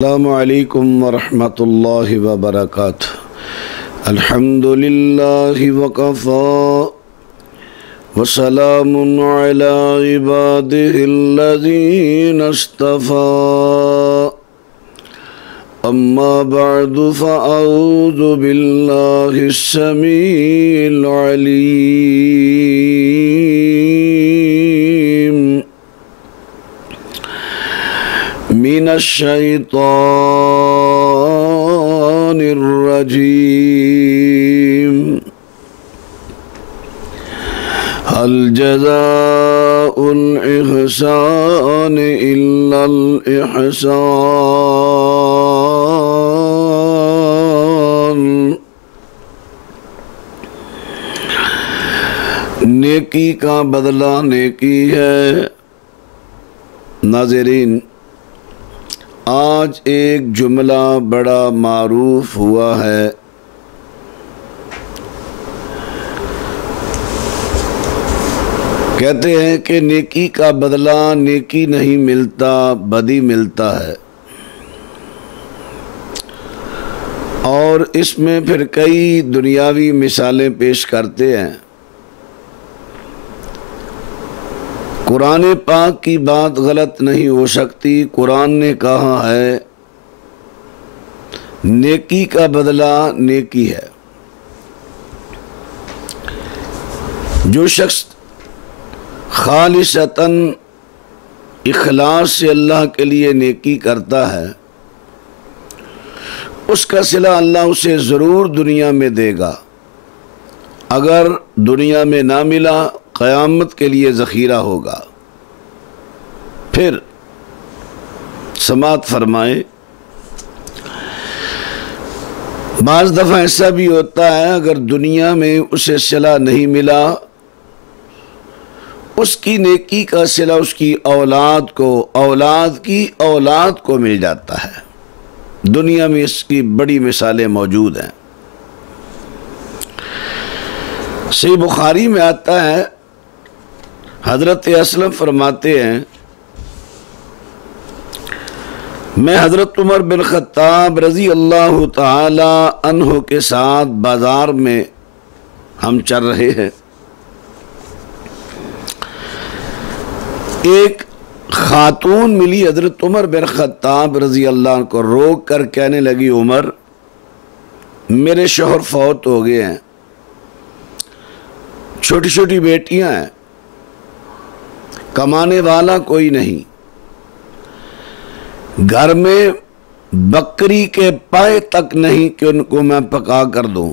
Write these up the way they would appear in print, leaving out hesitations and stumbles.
السلام علیکم ورحمۃ اللہ وبرکاتہ۔ الحمد للہ وکفی وسلام علی عبادہ الذین اصطفی، اما بعد فاعوذ باللہ السمیع العلیم من الشیطان الرجیم۔ هل جزاء الإحسان إلا الإحسان۔ نیکی کا بدلہ نیکی ہے۔ ناظرین، آج ایک جملہ بڑا معروف ہوا ہے، کہتے ہیں کہ نیکی کا بدلہ نیکی نہیں ملتا، بدی ملتا ہے، اور اس میں پھر کئی دنیاوی مثالیں پیش کرتے ہیں۔ قرآن پاک کی بات غلط نہیں ہو سکتی۔ قرآن نے کہا ہے نیکی کا بدلہ نیکی ہے۔ جو شخص خالصتاً اخلاص سے اللہ کے لیے نیکی کرتا ہے، اس کا صلہ اللہ اسے ضرور دنیا میں دے گا۔ اگر دنیا میں نہ ملا، قیامت کے لیے ذخیرہ ہوگا۔ پھر سماعت فرمائے، بعض دفعہ ایسا بھی ہوتا ہے اگر دنیا میں اسے صلہ نہیں ملا، اس کی نیکی کا صلہ اس کی اولاد کو، اولاد کی اولاد کو مل جاتا ہے۔ دنیا میں اس کی بڑی مثالیں موجود ہیں۔ صحیح بخاری میں آتا ہے، حضرت اسلم فرماتے ہیں، میں حضرت عمر بن خطاب رضی اللہ تعالی عنہ کے ساتھ بازار میں ہم چل رہے ہیں۔ ایک خاتون ملی حضرت عمر بن خطاب رضی اللہ عنہ کو، روک کر کہنے لگی، عمر، میرے شوہر فوت ہو گئے ہیں، چھوٹی چھوٹی بیٹیاں ہیں، کمانے والا کوئی نہیں، گھر میں بکری کے پائے تک نہیں کہ ان کو میں پکا کر دوں،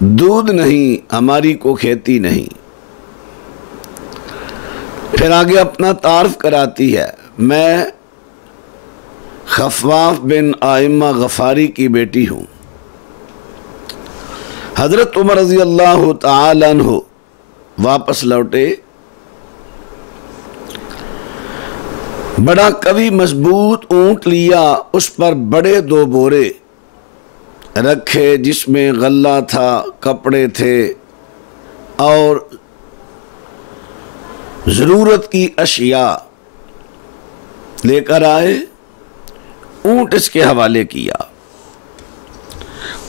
دودھ نہیں، ہماری کو کھیتی نہیں۔ پھر آگے اپنا تعارف کراتی ہے، میں خفاف بن آئمہ غفاری کی بیٹی ہوں۔ حضرت عمر رضی اللہ تعالی عنہ واپس لوٹے، بڑا قوی مضبوط اونٹ لیا، اس پر بڑے 2 بورے رکھے جس میں غلہ تھا، کپڑے تھے اور ضرورت کی اشیاء لے کر آئے، اونٹ اس کے حوالے کیا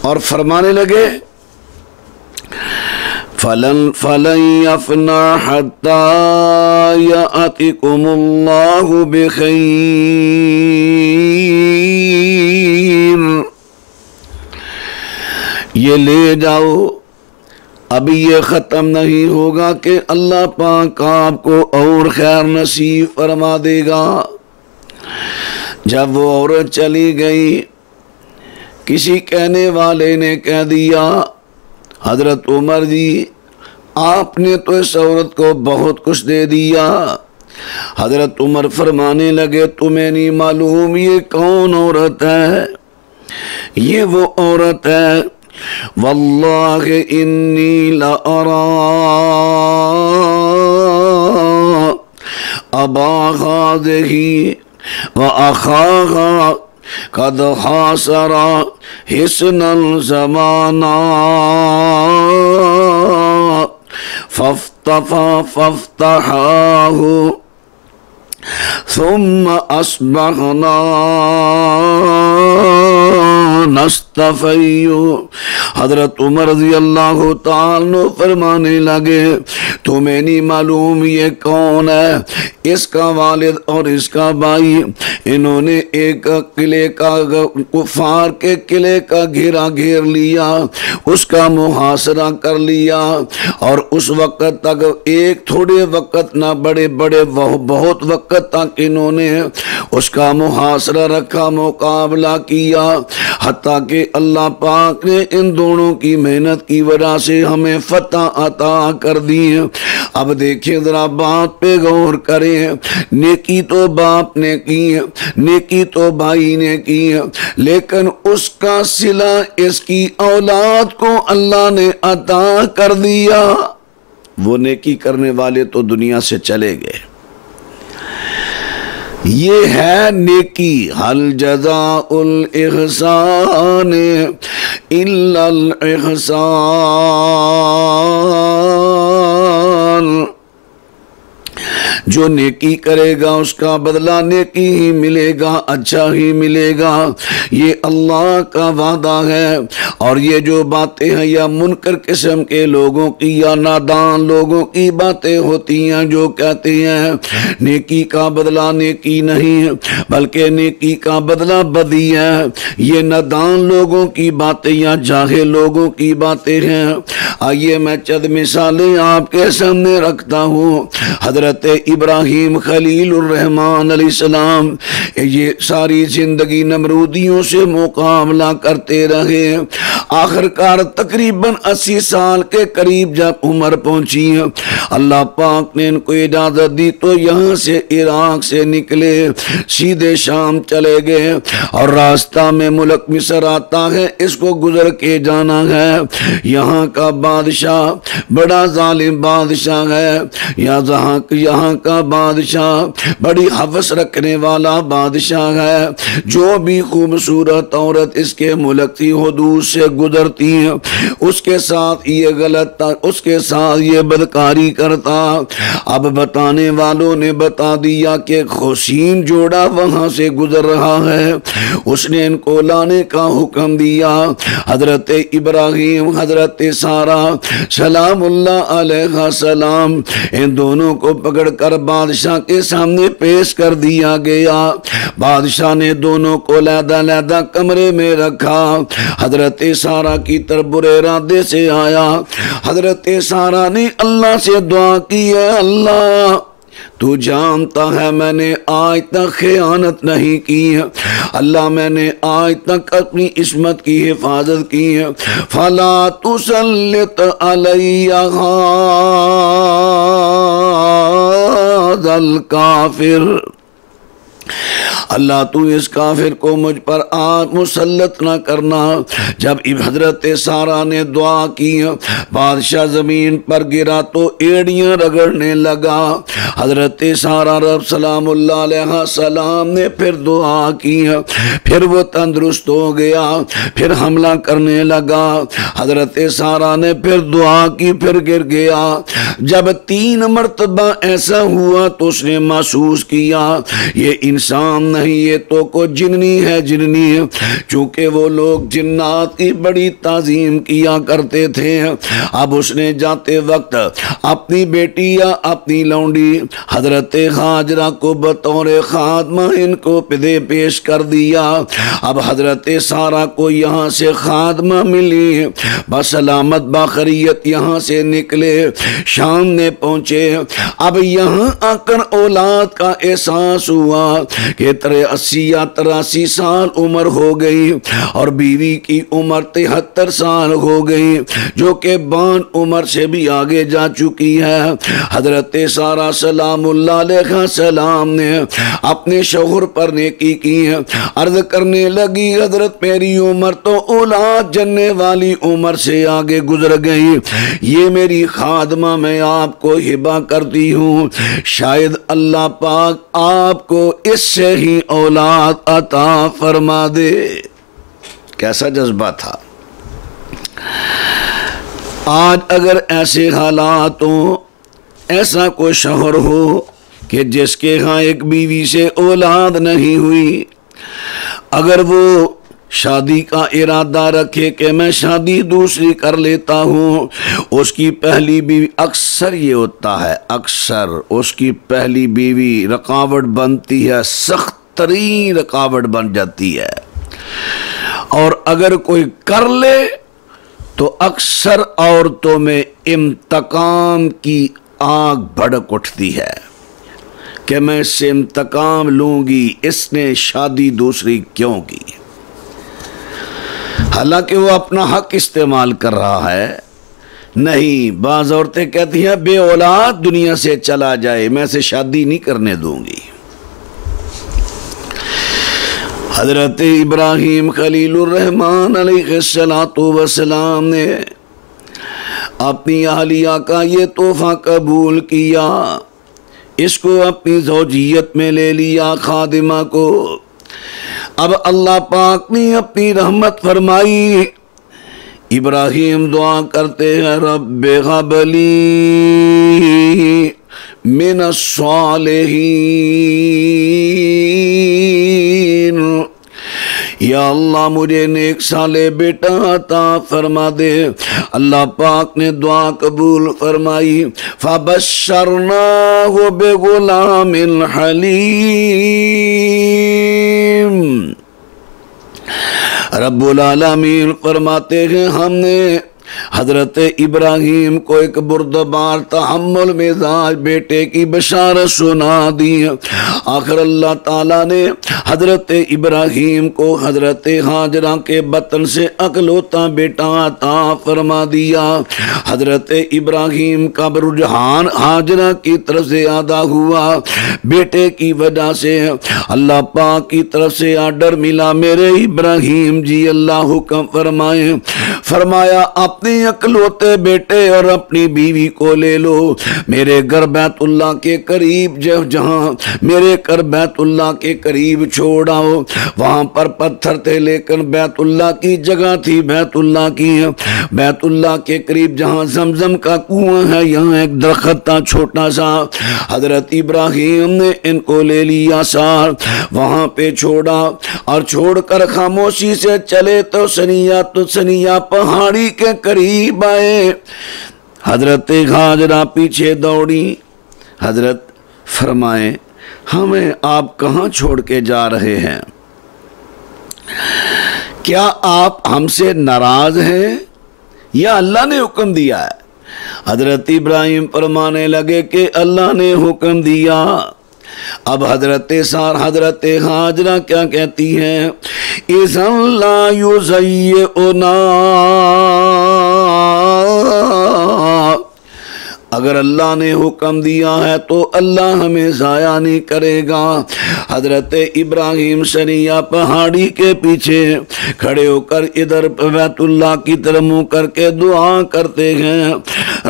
اور فرمانے لگے، فَلَن يَفْنَى حَتَّى يَأْتِكُمُ اللَّهُ بِخَيْرٍ۔ یہ لے جاؤ، ابھی یہ ختم نہیں ہوگا کہ اللہ پاک آپ کو اور خیر نصیب فرما دے گا۔ جب وہ عورت چلی گئی، کسی کہنے والے نے کہہ دیا، حضرت عمر جی، آپ نے تو اس عورت کو بہت کچھ دے دیا۔ حضرت عمر فرمانے لگے، تمہیں نہیں معلوم یہ کون عورت ہے؟ یہ وہ عورت ہے، واللہ انی لأرى ابا هذه واخاها قد حاصر حسن الزمان فافتحاه ثم اصبحنا نستفیع. حضرت عمر رضی اللہ تعالیٰ فرمانے لگے تمہیں نہیں معلوم یہ کون ہے؟ اس کا والد اور اس کا بھائی، انہوں نے ایک قلعے کا، کفار کے قلعے کا گھیرا گھیر لیا، اس کا محاصرہ کر لیا، اور اس وقت تک ایک تھوڑے وقت نہ بڑے بڑے بہت وقت تک انہوں نے اس کا محاصرہ رکھا، مقابلہ کیا، حتیٰ کہ اللہ پاک نے ان دونوں کی محنت کی وجہ سے ہمیں فتح عطا کر دی. اب دیکھیں ذرا بات پہ غور کریں، نیکی تو باپ نے کی، نیکی تو بھائی نے کی، لیکن اس کا صلہ اس کی اولاد کو اللہ نے عطا کر دیا. وہ نیکی کرنے والے تو دنیا سے چلے گئے. یہ ہے نیکی. حل جزاء الاحسان الا الاحسان. جو نیکی کرے گا اس کا بدلہ نیکی ہی ملے گا، اچھا ہی ملے گا، یہ اللہ کا وعدہ ہے. اور یہ جو باتیں ہیں یا منکر قسم کے لوگوں کی یا نادان لوگوں کی باتیں ہوتی ہیں جو کہتے ہیں نیکی کا بدلہ نیکی نہیں بلکہ نیکی کا بدلہ بدی ہے، یہ نادان لوگوں کی باتیں یا جاہل لوگوں کی باتیں ہیں. آئیے میں چند مثالیں آپ کے سامنے رکھتا ہوں. حضرت ابراہیم خلیل الرحمن علیہ السلام یہ ساری زندگی نمرودیوں سے مقابلہ کرتے رہے. آخرکار تقریباً 80 سال کے قریب جب عمر پہنچی، اللہ پاک نے ان کو اجازت دی تو یہاں سے عراق سے نکلے، سیدھے شام چلے گئے، اور راستہ میں ملک مصر آتا ہے، اس کو گزر کے جانا ہے. یہاں کا بادشاہ بڑا ظالم بادشاہ ہے، یہاں کا بادشاہ بڑی حوث رکھنے والا بادشاہ ہے. جو بھی خوبصورت عورت اس کے ملک کی حدود سے گزرتی ہے اس کے ساتھ یہ غلط، اس کے ساتھ یہ بدکاری کرتا. اب بتانے والوں نے بتا دیا کہ حسین جوڑا وہاں سے گزر رہا ہے، اس نے ان کو لانے کا حکم دیا. حضرت ابراہیم، حضرت سارہ سلام اللہ علیہ السلام، ان دونوں کو پکڑ کر بادشاہ کے سامنے پیش کر دیا گیا. بادشاہ نے دونوں کو علیحدہ کمرے میں رکھا. حضرت سارہ کی طرف برے ارادے سے آیا. حضرت سارہ نے اللہ سے دعا کی، ہے اللہ تو جانتا ہے میں نے آج تک خیانت نہیں کی، اللہ میں نے آج تک اپنی عصمت کی حفاظت کی، فلا تسلط علی ھذا الکافر، اللہ تو اس کافر کو مجھ پر آج مسلط نہ کرنا. جب حضرت سارہ نے دعا کی بادشاہ زمین پر گرا تو ایڑیاں رگڑنے لگا. حضرت سارہ رب سلام اللہ علیہ السلام نے پھر دعا کی، پھر وہ تندرست ہو گیا، پھر حملہ کرنے لگا. حضرت سارہ نے پھر دعا کی، پھر گر گیا. جب 3 مرتبہ ایسا ہوا تو اس نے محسوس کیا یہ انسان نہیں، یہ تو کو جننی ہے، جننی ہے. چونکہ وہ لوگ جنات کی بڑی تعظیم کیا کرتے تھے. اب اس نے جاتے وقت اپنی بیٹی یا اپنی لونڈی حضرت ہاجرہ کو بطور خادمہ ان کو پیش کر دیا. اب حضرت سارہ کو یہاں سے خادمہ ملی، بسلامت باخریت یہاں سے نکلے، شام میں پہنچے. اب یہاں آ کر اولاد کا احساس ہوا کہ 80 یا 83 سال عمر ہو گئی اور بیوی کی عمر 73 سال ہو گئی، جو کہ بان عمر سے بھی آگے جا چکی ہے. حضرت سارہ سلام اللہ علیہ السلام نے اپنے شوہر پر نیکی کی، عرض کرنے لگی حضرت میری عمر تو اولاد جننے والی عمر سے آگے گزر گئی، یہ میری خادمہ میں آپ کو ہبہ کرتی ہوں، شاید اللہ پاک آپ کو اس سے ہی اولاد عطا فرما دے. کیسا جذبہ تھا. آج اگر ایسے حالات ہوں، ایسا کوئی شوہر ہو کہ جس کے ہاں ایک بیوی سے اولاد نہیں ہوئی، اگر وہ شادی کا ارادہ رکھے کہ میں شادی دوسری کر لیتا ہوں، اس کی پہلی بیوی، اکثر یہ ہوتا ہے، اکثر اس کی پہلی بیوی رکاوٹ بنتی ہے، سخت ترین رکاوٹ بن جاتی ہے، اور اگر کوئی کر لے تو اکثر عورتوں میں انتقام کی آگ بھڑک اٹھتی ہے کہ میں اس سے انتقام لوں گی، اس نے شادی دوسری کیوں کی، حالانکہ وہ اپنا حق استعمال کر رہا ہے۔ نہیں، بعض عورتیں کہتی ہیں بے اولاد دنیا سے چلا جائے، میں اسے شادی نہیں کرنے دوں گی۔ حضرت ابراہیم خلیل الرحمن علیہ السلام نے اپنی اہلیہ کا یہ تحفہ قبول کیا، اس کو اپنی زوجیت میں لے لیا، خادمہ کو۔ اب اللہ پاک نے اپنی رحمت فرمائی، ابراہیم دعا کرتے ہیں رب ہب لی من الصالحین، یا اللہ مجھے نیک صالح بیٹا عطا فرما دے۔ اللہ پاک نے دعا قبول فرمائی، فبشرناہ بغلام حلیم۔ رب العالمین فرماتے ہیں ہم نے حضرت ابراہیم کو ایک بردبار تحمل مزاج بیٹے کی بشارت سنا دی۔ آخر اللہ تعالیٰ نے حضرت ابراہیم کو حضرت ہاجرہ کے بطن سے اکلوتا بیٹا عطا فرما دیا۔ حضرت ابراہیم کا رجحان ہاجرہ کی طرف سے زیادہ ہوا، بیٹے کی وجہ سے اللہ پاک کی طرف سے آرڈر ملا، میرے ابراہیم جی اللہ حکم فرمائے، فرمایا اپنے اکلوتے بیٹے اور اپنی بیوی کو لے لو، میرے گھر بیت اللہ کے قریب جہاں میرے گھر بیت اللہ کے قریب چھوڑ آؤ۔ وہاں پر پتھر تھے لیکن بیت اللہ کی جگہ تھی، بیت اللہ کے قریب جہاں زمزم کا کنواں ہے، یہاں ایک درخت تھا چھوٹا سا، حضرت ابراہیم نے ان کو لے لیا سار، وہاں پہ چھوڑا اور چھوڑ کر خاموشی سے چلے تو سنیا پہاڑی کے قریب آئے، حضرت ہاجرہ پیچھے دوڑی۔ حضرت فرمائے ہمیں آپ کہاں چھوڑ کے جا رہے ہیں؟ کیا آپ ہم سے ناراض ہیں یا اللہ نے حکم دیا ہے؟ حضرت ابراہیم فرمانے لگے کہ اللہ نے حکم دیا۔ اب حضرت ہاجرہ کیا کہتی ہیں؟ اِذَن لَا يُزَيِّئُنَا، اگر اللہ نے حکم دیا ہے تو اللہ ہمیں ضائع نہیں کرے گا۔ حضرت ابراہیم سنیا پہاڑی کے پیچھے کھڑے ہو کر ادھر بیت اللہ کی طرف منہ کر کے دعا کرتے ہیں،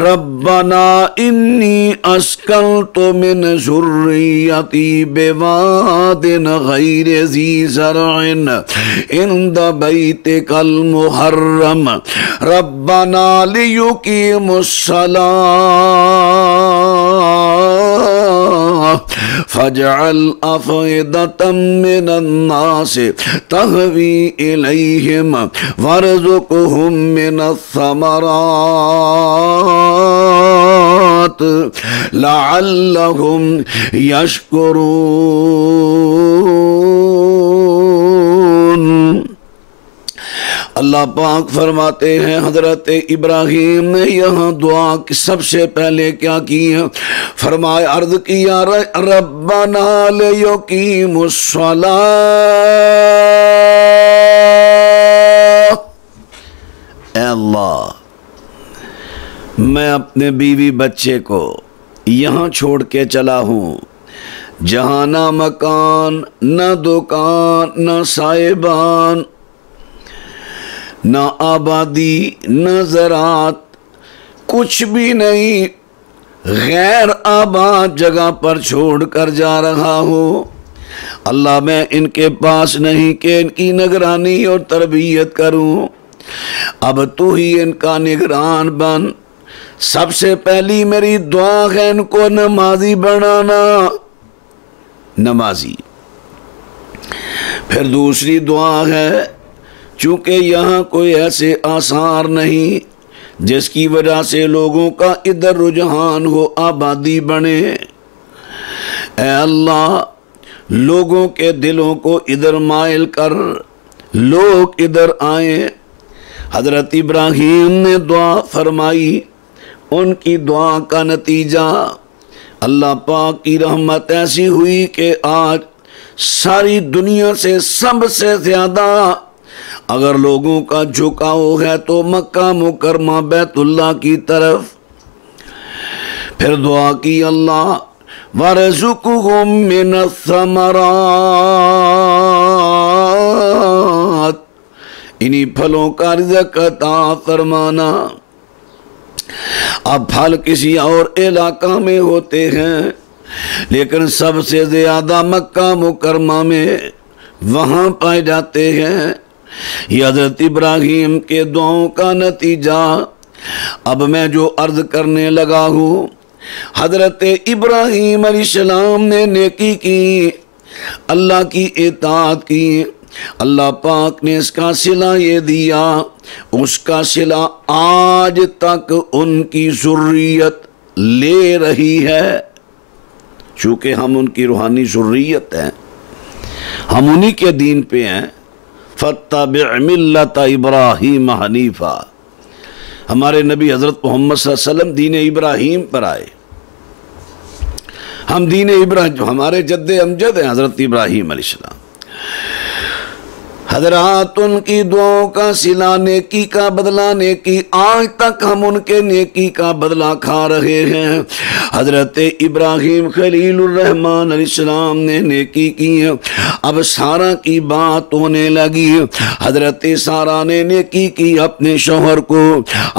ربنا انی اسکنت من ذریتی بواد غیر ذی زرع عند بیتک المحرم ربنا لیقیموا الصلاۃ فاجعل أفئدة من الناس تهوي إليهم وارزقهم من الثمرات لعلهم يشكرون۔ اللہ پاک فرماتے ہیں حضرت ابراہیم نے یہاں دعا کی سب سے پہلے کیا کی؟ فرمایا عرض کیا ربنا لیقیموا الصلاۃ، اے اللہ میں اپنے بیوی بچے کو یہاں چھوڑ کے چلا ہوں جہاں نہ مکان، نہ دکان، نہ صاحبان، نہ آبادی، نہ زراعت، کچھ بھی نہیں، غیر آباد جگہ پر چھوڑ کر جا رہا ہوں۔ اللہ میں ان کے پاس نہیں کہ ان کی نگرانی اور تربیت کروں، اب تو ہی ان کا نگران بن۔ سب سے پہلی میری دعا ہے ان کو نمازی بنانا، نمازی۔ پھر دوسری دعا ہے، چونکہ یہاں کوئی ایسے آثار نہیں جس کی وجہ سے لوگوں کا ادھر رجحان ہو، آبادی بنے، اے اللہ لوگوں کے دلوں کو ادھر مائل کر، لوگ ادھر آئیں۔ حضرت ابراہیم نے دعا فرمائی، ان کی دعا کا نتیجہ اللہ پاک کی رحمت ایسی ہوئی کہ آج ساری دنیا سے سب سے زیادہ اگر لوگوں کا جھکاؤ ہے تو مکہ مکرمہ بیت اللہ کی طرف۔ پھر دعا کی، اللہ وَارْزُقْهُم مِّنَ الثَّمَرَاتِ، انہی پھلوں کا رزق عطا فرمانا۔ اب پھل کسی اور علاقہ میں ہوتے ہیں لیکن سب سے زیادہ مکہ مکرمہ میں وہاں پائے جاتے ہیں۔ یہ حضرت ابراہیم کے دعاؤں کا نتیجہ۔ اب میں جو عرض کرنے لگا ہوں، حضرت ابراہیم علیہ السلام نے نیکی کی، اللہ کی اطاعت کی، اللہ پاک نے اس کا صلہ یہ دیا، اس کا صلہ آج تک ان کی ذریت لے رہی ہے، چونکہ ہم ان کی روحانی ذریت ہیں، ہم انہی کے دین پہ ہیں۔ فَاتَّبِعْ مِلَّةَ إِبْرَاهِيمَ حَنِيفًا، ہمارے نبی حضرت محمد صلی اللہ علیہ وسلم دین ابراہیم پر آئے، ہم دین ابراہیم، ہمارے جد امجد ہیں حضرت ابراہیم علیہ السلام۔ حضرات ان کی دعاؤں کا صلہ، نیکی کا بدلہ نیکی، آج تک ہم ان کے نیکی کا بدلہ کھا رہے ہیں۔ حضرت ابراہیم خلیل الرحمن علیہ السلام نے نیکی کی، اب سارہ کی بات ہونے لگی۔ حضرت سارہ نے نیکی کی، اپنے شوہر کو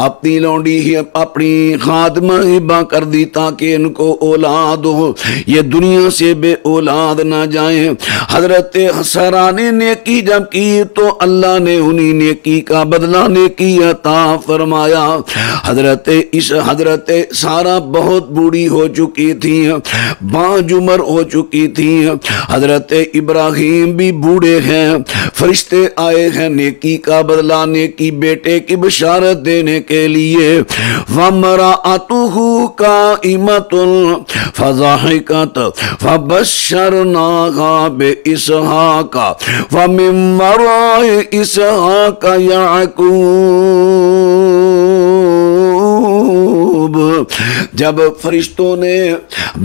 اپنی لونڈی ہی اپنی خادمہ ہبہ کر دی تاکہ ان کو اولاد ہو، یہ دنیا سے بے اولاد نہ جائیں۔ حضرت سارہ نے نیکی جب کی تو اللہ نے انہی نیکی کا بدلہ نیکی عطا فرمایا۔ حضرت سارہ بہت بوڑھی ہو چکی تھی، باج عمر ہو چکی تھی، حضرت ابراہیم بھی بوڑھے ہیں، فرشتے آئے ہیں نیکی کا بدلہ نیکی بیٹے کی بشارت دینے کے لیے۔ وَامْرَأَتُهُ قَائِمَةٌ فَضَحِكَتْ فَبَشَّرْنَاهَا بِإِسْحَاقَ وَمِن وَرَاءِ إِسْحَاقَ یعقوب۔ جب فرشتوں نے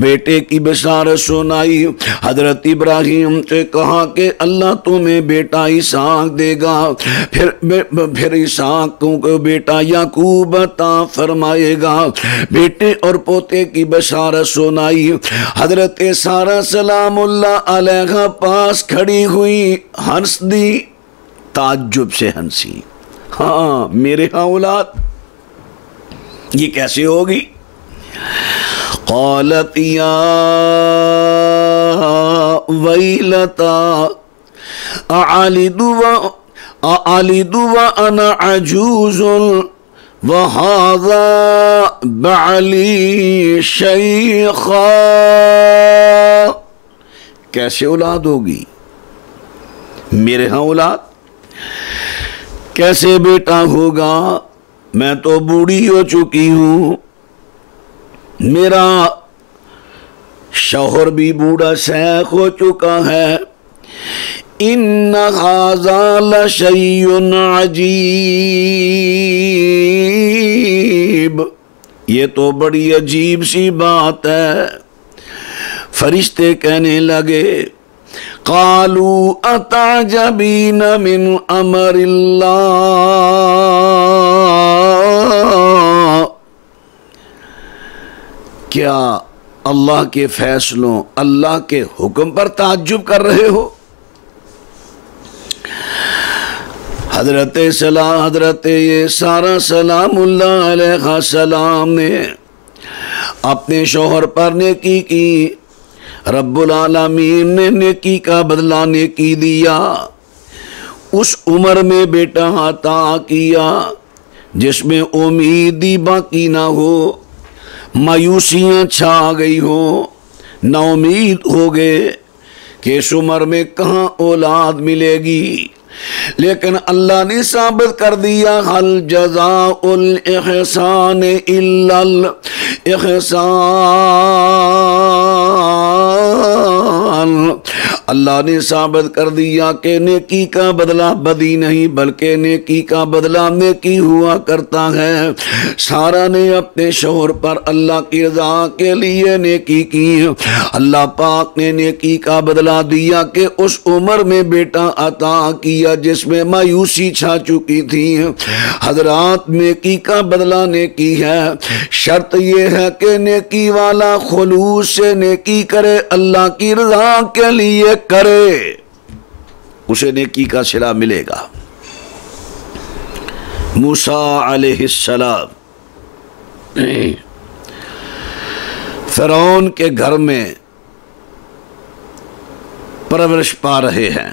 بیٹے کی بشارت سنائی، حضرت ابراہیم سے کہا کہ اللہ تمہیں بیٹا اسحاق دے گا، پھر اسحاق کو بیٹا یعقوب عطا فرمائے گا۔ بیٹے اور پوتے کی بشارت سنائی، حضرت سارہ سلام اللہ علیہ پاس کھڑی ہوئی، ہنس دی، تعجب سے ہنسی، ہاں میرے ہاں اولاد، یہ کیسے ہوگی؟ قالت یا ویلتا اعلد وانا عجوز وهذا بعلی شیخا، کیسے اولاد ہوگی میرے ہاں اولاد، کیسے بیٹا ہوگا، میں تو بوڑھی ہو چکی ہوں، میرا شوہر بھی بوڑھا شیخ ہو چکا ہے۔ ان ھذا لشیء عجیب، یہ تو بڑی عجیب سی بات ہے۔ فرشتے کہنے لگے قالوا اتعجبین من امر اللہ، کیا اللہ کے فیصلوں، اللہ کے حکم پر تعجب کر رہے ہو؟ حضرت سارہ سلام اللہ علیہ السلام نے اپنے شوہر پر نیکی کی، رب العالمین نے نیکی کا بدلہ نیکی دیا، اس عمر میں بیٹا عطا کیا جس میں امید ہی باقی نہ ہو، مایوسیاں چھا گئی ہو، نا امید ہو گئے، کہ اس عمر میں کہاں اولاد ملے گی، لیکن اللہ نے ثابت کر دیا حل جزاء الاحسان الا الاحسان، اللہ نے ثابت کر دیا کہ نیکی کا بدلہ بدی نہیں بلکہ نیکی کا بدلہ نیکی ہوا کرتا ہے۔ سارا نے اپنے شوہر پر اللہ کی رضا کے لیے نیکی کی، اللہ پاک نے نیکی کا بدلہ دیا کہ اس عمر میں بیٹا عطا کیا جس میں مایوسی چھا چکی تھی۔ حضرات نیکی کا بدلہ نیکی ہے، شرط یہ ہے کہ نیکی والا خلوص سے نیکی کرے، اللہ کی رضا کے لیے کرے، اسے نیکی کا صلہ ملے گا۔ موسیٰ علیہ السلام فرعون کے گھر میں پرورش پا رہے ہیں،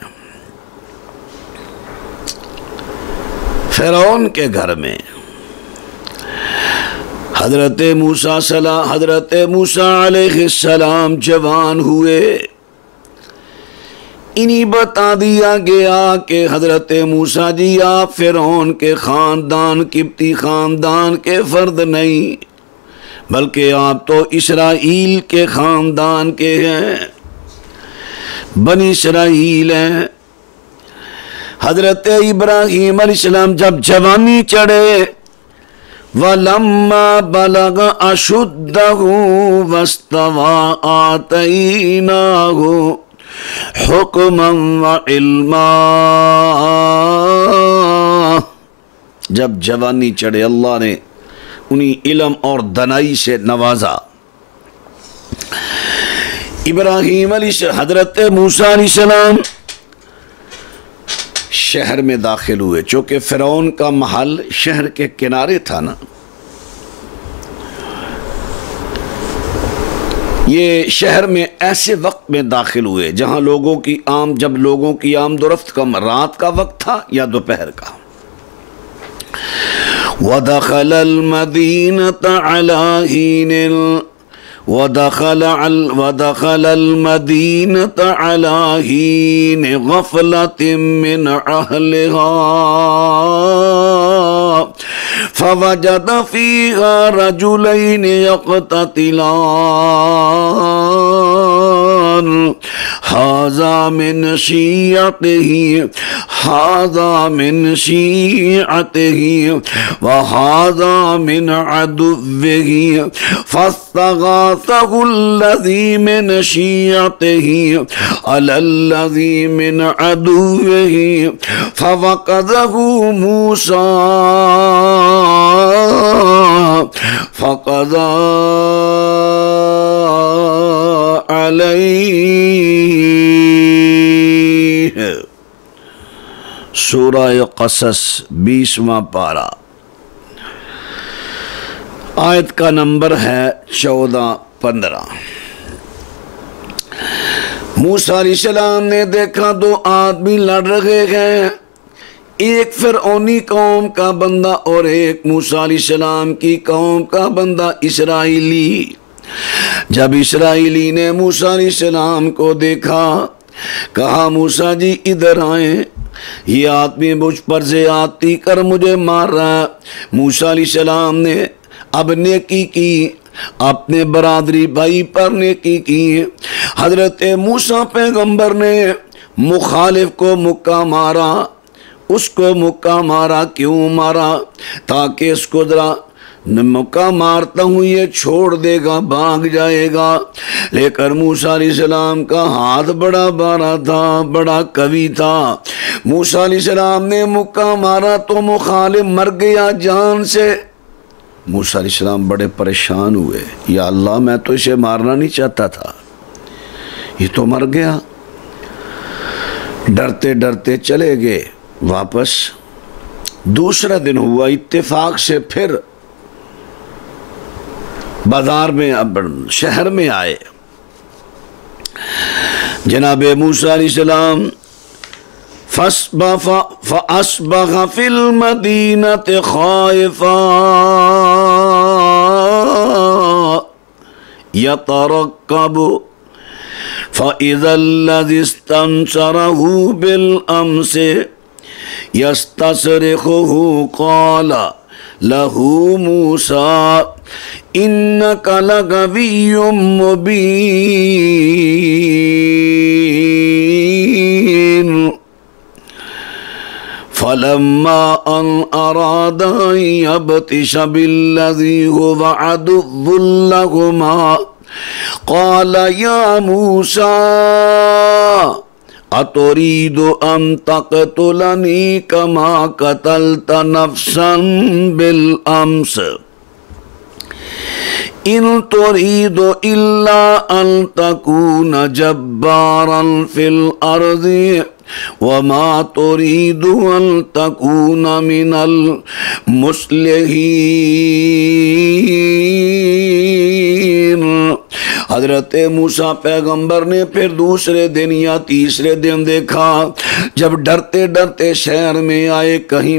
فرعون کے گھر میں حضرت موسیٰ علیہ السلام جوان ہوئے۔ انہیں بتا دیا گیا کہ حضرت موسیٰ جی آپ فرعون کے خاندان قبطی خاندان کے فرد نہیں بلکہ آپ تو اسرائیل کے خاندان کے ہیں، بنی اسرائیل ہیں۔ حضرت ابراہیم علیہ السلام جب جوانی چڑھے، وَلَمَّا بَلَغَ أَشُدَّهُ وَاسْتَوَى آتَيْنَاهُ حُكْمًا وَعِلْمًا، جب جوانی چڑھے اللہ نے انہیں علم اور دانائی سے نوازا۔ ابراہیم حضرت موسیٰ علیہ السلام شہر میں داخل ہوئے، چونکہ فرعون کا محل شہر کے کنارے تھا نا، یہ شہر میں ایسے وقت میں داخل ہوئے جہاں جب لوگوں کی آمد و رفت کم، رات کا وقت تھا یا دوپہر کا۔ وَدَخَلَ الْمَدِينَةَ عَلَى حِينٍ غَفْلَةٍ مِّنْ أَهْلِهَا فَوَجَدَ فِيهَا رَجُلَيْنِ يَقْتَتِلَانِ هَذَا مِنْ شِيعَتِهِ وَهَذَا مِنْ عَدُوِّهِ فَاسْتَغَاثَهُ الَّذِي مِنْ شِيعَتِهِ عَلَى الَّذِي مِنْ عَدُوِّهِ فَوَقَذَهُ مُوسَى فَقَضَى عَلَيْهِ۔ سورہ قصص 20واں پارہ، آیت کا نمبر ہے 14-15۔ موسیٰ علیہ السلام نے دیکھا دو آدمی لڑ رہے ہیں، ایک فرعونی قوم کا بندہ اور ایک موسیٰ علیہ السلام کی قوم کا بندہ اسرائیلی۔ جب اسرائیلی نے موسیٰ علیہ السلام کو دیکھا، کہا موسیٰ جی ادھر آئیں، یہ آدمی مجھ پر زیادتی کر مجھے مار رہا ہے۔ موسیٰ علیہ السلام نے اب نیکی کی، اپنے برادری بھائی پر نیکی کی۔ حضرت موسیٰ پیغمبر نے مخالف کو مکہ مارا، اس کو مکہ مارا، کیوں مارا؟ تاکہ اس کو ذرا مکہ مارتا ہوں یہ چھوڑ دے گا، بھاگ جائے گا۔ لیکن موسیٰ علیہ السلام کا ہاتھ بڑا بارا تھا، بڑا قوی تھا۔ موسیٰ علیہ السلام نے مکہ مارا تو مخالف مر گیا جان سے۔ موسیٰ علیہ السلام بڑے پریشان ہوئے، یا اللہ میں تو اسے مارنا نہیں چاہتا تھا، یہ تو مر گیا۔ ڈرتے ڈرتے چلے گئے واپس۔ دوسرا دن ہوا، اتفاق سے پھر بازار میں شہر میں آئے۔ جناب موسیٰ علیہ السلام فَأَصْبَحَ فِي الْمَدِينَةِ خَائِفًا يَتَرَقَّبُ، فَإِذَا الَّذِي اسْتَنصَرَهُ بِالْأَمْسِ يَسْتَصْرِخُهُ قَالَ لَهُ مُوسَىٰ إِنَّكَ لَغَوِيٌّ مُّبِينٌ فَلَمَّا أَنْ أَرَادَ أَنْ يَبْطِشَ بِالَّذِي هُوَ عَدُوٌّ لَهُمَا قَالَ يَا مُوسَىٰ أَتُرِيدُ أَن تَقْتُلَنِي كَمَا قَتَلْتَ نَفْسًا بِالْأَمْسِ إِن تُرِيدُ إِلَّا أَن تَكُونَ جَبَّارًا فِي الْأَرْضِ وَمَا تُرِيدُ أَن تَكُونَ مِنَ الْمُصْلِحِينَ۔ حضرت موسیٰ پیغمبر نے پھر دوسرے دن یا تیسرے دن دیکھا، جب ڈرتے ڈرتے شہر میں آئے، کہیں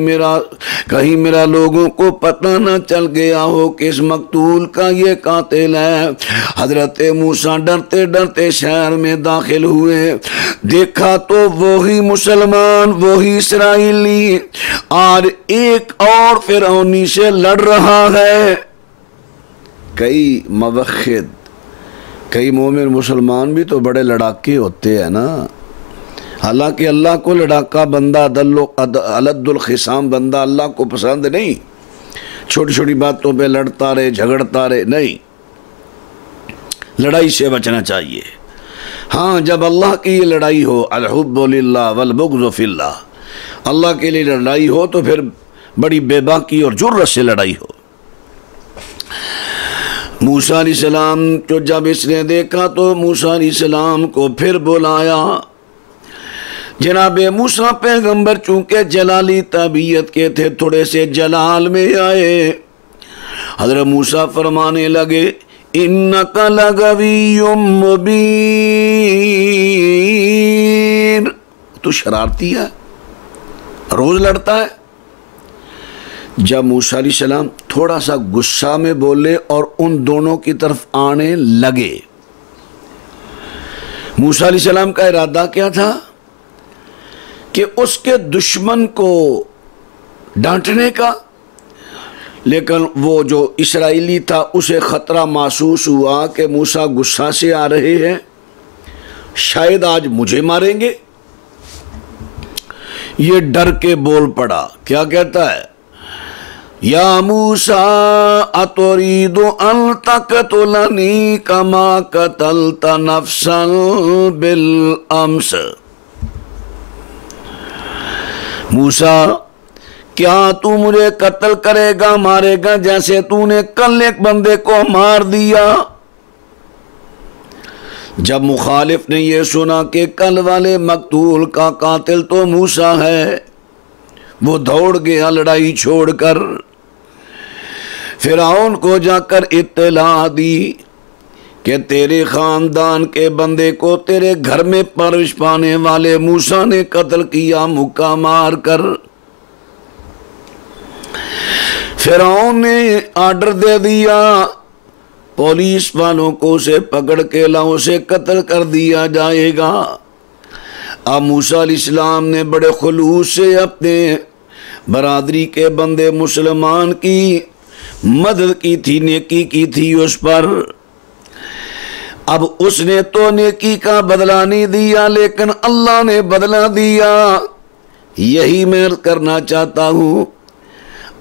میرا لوگوں کو پتہ نہ چل گیا ہو کہ اس مقتول کا یہ قاتل ہے۔ حضرت موسیٰ ڈرتے ڈرتے شہر میں داخل ہوئے، دیکھا تو وہی مسلمان، وہی اسرائیلی اور ایک اور فرعونی سے لڑ رہا ہے۔ کئی موحد، کئی مومن مسلمان بھی تو بڑے لڑاکے ہوتے ہیں نا، حالانکہ اللہ کو لڑاکا بندہ، علد الخصام بندہ اللہ کو پسند نہیں، چھوٹی چھوٹی باتوں پہ لڑتا رہے، جھگڑتا رہے، نہیں، لڑائی سے بچنا چاہیے۔ ہاں جب اللہ کی یہ لڑائی ہو، الحب للہ والبغض فی اللہ، اللہ کے لیے لڑائی ہو تو پھر بڑی بے باکی اور جرأت سے لڑائی ہو۔ موسیٰ علیہ السلام کو جب اس نے دیکھا تو موسیٰ علیہ السلام کو پھر بلایا۔ جناب موسیٰ پیغمبر چونکہ جلالی طبیعت کے تھے، تھوڑے سے جلال میں آئے، حضرت موسیٰ فرمانے لگے اِنَّكَ لَغَوِيٌّ مُّبِينٌ، تو شرارتی ہے، روز لڑتا ہے۔ جب موسیٰ علیہ السلام تھوڑا سا غصہ میں بولے اور ان دونوں کی طرف آنے لگے، موسیٰ علیہ السلام کا ارادہ کیا تھا کہ اس کے دشمن کو ڈانٹنے کا، لیکن وہ جو اسرائیلی تھا اسے خطرہ محسوس ہوا کہ موسیٰ غصہ سے آ رہے ہیں، شاید آج مجھے ماریں گے، یہ ڈر کے بول پڑا۔ کیا کہتا ہے؟ یا موسیٰ اتريد ان تقتلنی کما قتلت نفسا بالامس، موسیٰ کیا تو مجھے قتل کرے گا، مارے گا جیسے تو نے کل ایک بندے کو مار دیا؟ جب مخالف نے یہ سنا کہ کل والے مقتول کا قاتل تو موسیٰ ہے، وہ دوڑ گیا لڑائی چھوڑ کر، فرعون کو جا کر اطلاع دی کہ تیرے خاندان کے بندے کو تیرے گھر میں پرورش پانے والے موسیٰ نے قتل کیا مکہ مار کر۔ فرعون نے آرڈر دے دیا، پولیس والوں کو اسے پکڑ کے لاؤ، اسے قتل کر دیا جائے گا۔ اب موسیٰ علیہ السلام نے بڑے خلوص سے اپنے برادری کے بندے مسلمان کی مدد کی تھی، نیکی کی تھی اس پر۔ اب اس نے تو نیکی کا بدلہ نہیں دیا، لیکن اللہ نے بدلہ دیا۔ یہی میں کرنا چاہتا ہوں،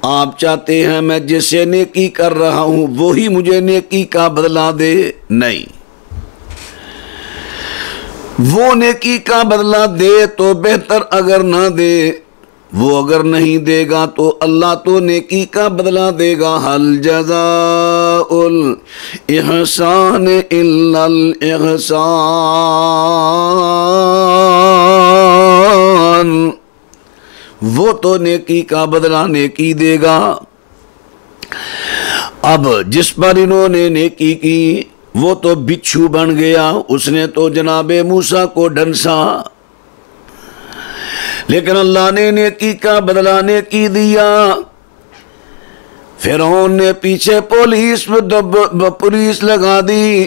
آپ چاہتے ہیں میں جس سے نیکی کر رہا ہوں وہی مجھے نیکی کا بدلہ دے؟ نہیں، وہ نیکی کا بدلہ دے تو بہتر، اگر نہ دے، وہ اگر نہیں دے گا تو اللہ تو نیکی کا بدلہ دے گا۔ حل جزاء الاحسان الا الاحسان، وہ تو نیکی کا بدلہ نیکی دے گا۔ اب جس پر انہوں نے نیکی کی وہ تو بچھو بن گیا، اس نے تو جناب موسیٰ کو ڈنسا، لیکن اللہ نے نیکی کا بدلہ نیکی دیا۔ فرعون نے پیچھے پولیس لگا دی،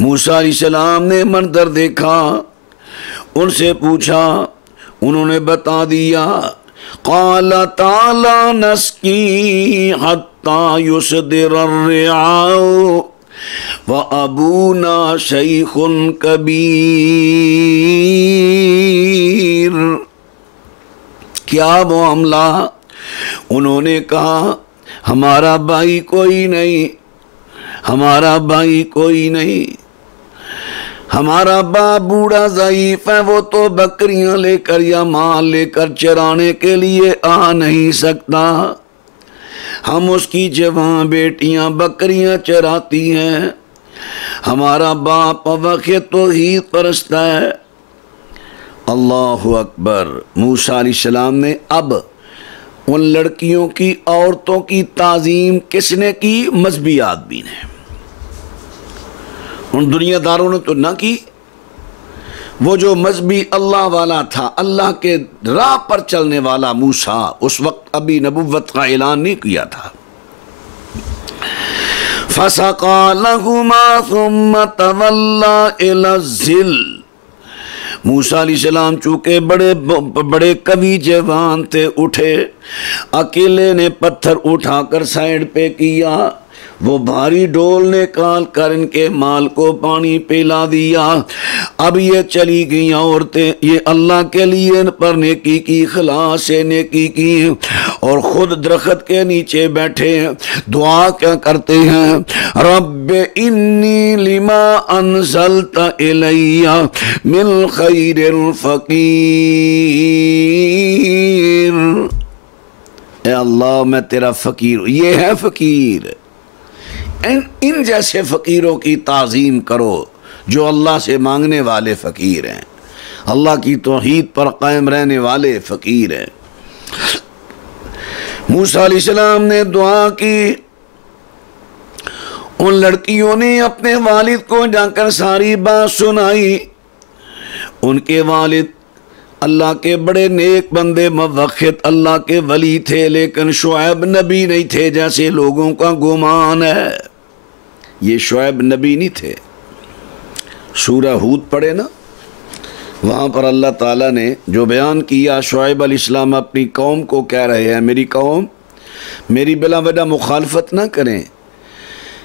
موسیٰ علیہ السلام نے منظر دیکھا، ان سے پوچھا، انہوں نے بتا دیا، قال تعالی نسقی حتی یصدر الرعاء وابونا شیخ کبیر۔ کیا معاملہ؟ انہوں نے کہا ہمارا بھائی کوئی نہیں، ہمارا بھائی کوئی نہیں، ہمارا باپ بوڑھا ضعیف ہے، وہ تو بکریاں لے کر یا مال لے کر چرانے کے لیے آ نہیں سکتا، ہم اس کی جوان بیٹیاں بکریاں چراتی ہیں، ہمارا باپ وقت توحید پرست ہے۔ اللہ اکبر۔ موسیٰ علیہ السلام نے اب ان لڑکیوں کی، عورتوں کی تعظیم کس نے کی؟ مذہبی آدمی نے، ان دنیا داروں نے تو نہ کی۔ وہ جو مذہبی اللہ والا تھا، اللہ کے راہ پر چلنے والا موسیٰ، اس وقت ابھی نبوت کا اعلان نہیں کیا تھا۔ فَسَقَى لَهُمَا ثُمَّ تَوَلَّى إِلَى الظِّلِّ۔ موسیٰ علیہ السلام چونکہ بڑے قوی جوان تھے، اٹھے، اکیلے نے پتھر اٹھا کر سائیڈ پہ کیا، وہ بھاری ڈول نکال کر ان کے مال کو پانی پلا دیا۔ اب یہ چلی گئیں عورتیں، یہ اللہ کے لیے پر نیکی کی، خلاص سے نیکی کی، اور خود درخت کے نیچے بیٹھے دعا کیا کرتے ہیں؟ رب انی لما انزلت الی من خیر فقیر۔ اے اللہ میں تیرا فقیر ہوں۔ یہ ہے فقیر، ان جیسے فقیروں کی تعظیم کرو جو اللہ سے مانگنے والے فقیر ہیں، اللہ کی توحید پر قائم رہنے والے فقیر ہیں۔ موسیٰ علیہ السلام نے دعا کی، ان لڑکیوں نے اپنے والد کو جا کر ساری بات سنائی۔ ان کے والد اللہ کے بڑے نیک بندے، موحد، اللہ کے ولی تھے، لیکن شعیب نبی نہیں تھے جیسے لوگوں کا گمان ہے۔ یہ شعیب نبی نہیں تھے۔ سورہ ہود پڑھے نا، وہاں پر اللہ تعالیٰ نے جو بیان کیا، شعیب علیہ السلام اپنی قوم کو کہہ رہے ہیں، میری قوم میری بلا وجہ مخالفت نہ کریں،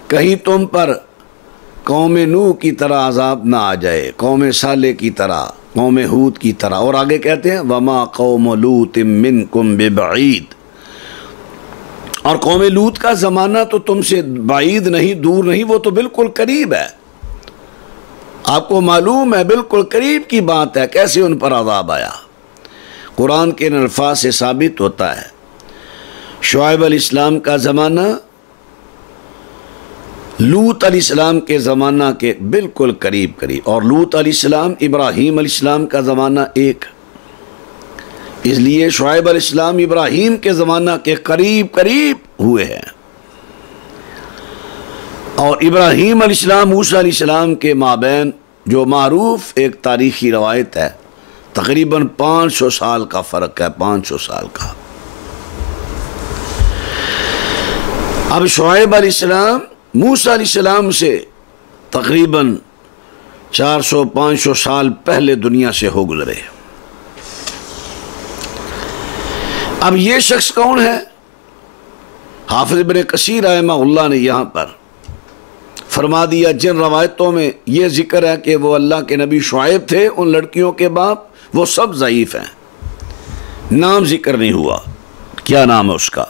کہیں تم پر قوم نوح کی طرح عذاب نہ آ جائے، قوم صالح کی طرح، قوم ہود کی طرح۔ اور آگے کہتے ہیں وما قوم لوط منکم ببعید، اور قوم لوط کا زمانہ تو تم سے بعید نہیں، دور نہیں، وہ تو بالکل قریب ہے، آپ کو معلوم ہے، بالکل قریب کی بات ہے، کیسے ان پر عذاب آیا۔ قرآن کے ان الفاظ سے ثابت ہوتا ہے شعیب علیہ السلام کا زمانہ لوط علیہ السلام کے زمانہ کے بالکل قریب، اور لوط علیہ السلام ابراہیم علیہ السلام کا زمانہ ایک، اس لیے شعیب علیہ السلام ابراہیم کے زمانہ کے قریب ہوئے ہیں، اور ابراہیم علیہ السلام موسیٰ علیہ السلام کے مابین جو معروف ایک تاریخی روایت ہے، تقریباً 500 سال کا فرق ہے، 500 سال کا۔ اب شعیب علیہ السلام موسیٰ علیہ السلام سے تقریباً 400-500 سال پہلے دنیا سے ہو گزرے۔ اب یہ شخص کون ہے؟ حافظ ابن کثیر رحمہ اللہ نے یہاں پر فرما دیا، جن روایتوں میں یہ ذکر ہے کہ وہ اللہ کے نبی شعیب تھے، ان لڑکیوں کے باپ، وہ سب ضعیف ہیں، نام ذکر نہیں ہوا۔ کیا نام ہے اس کا؟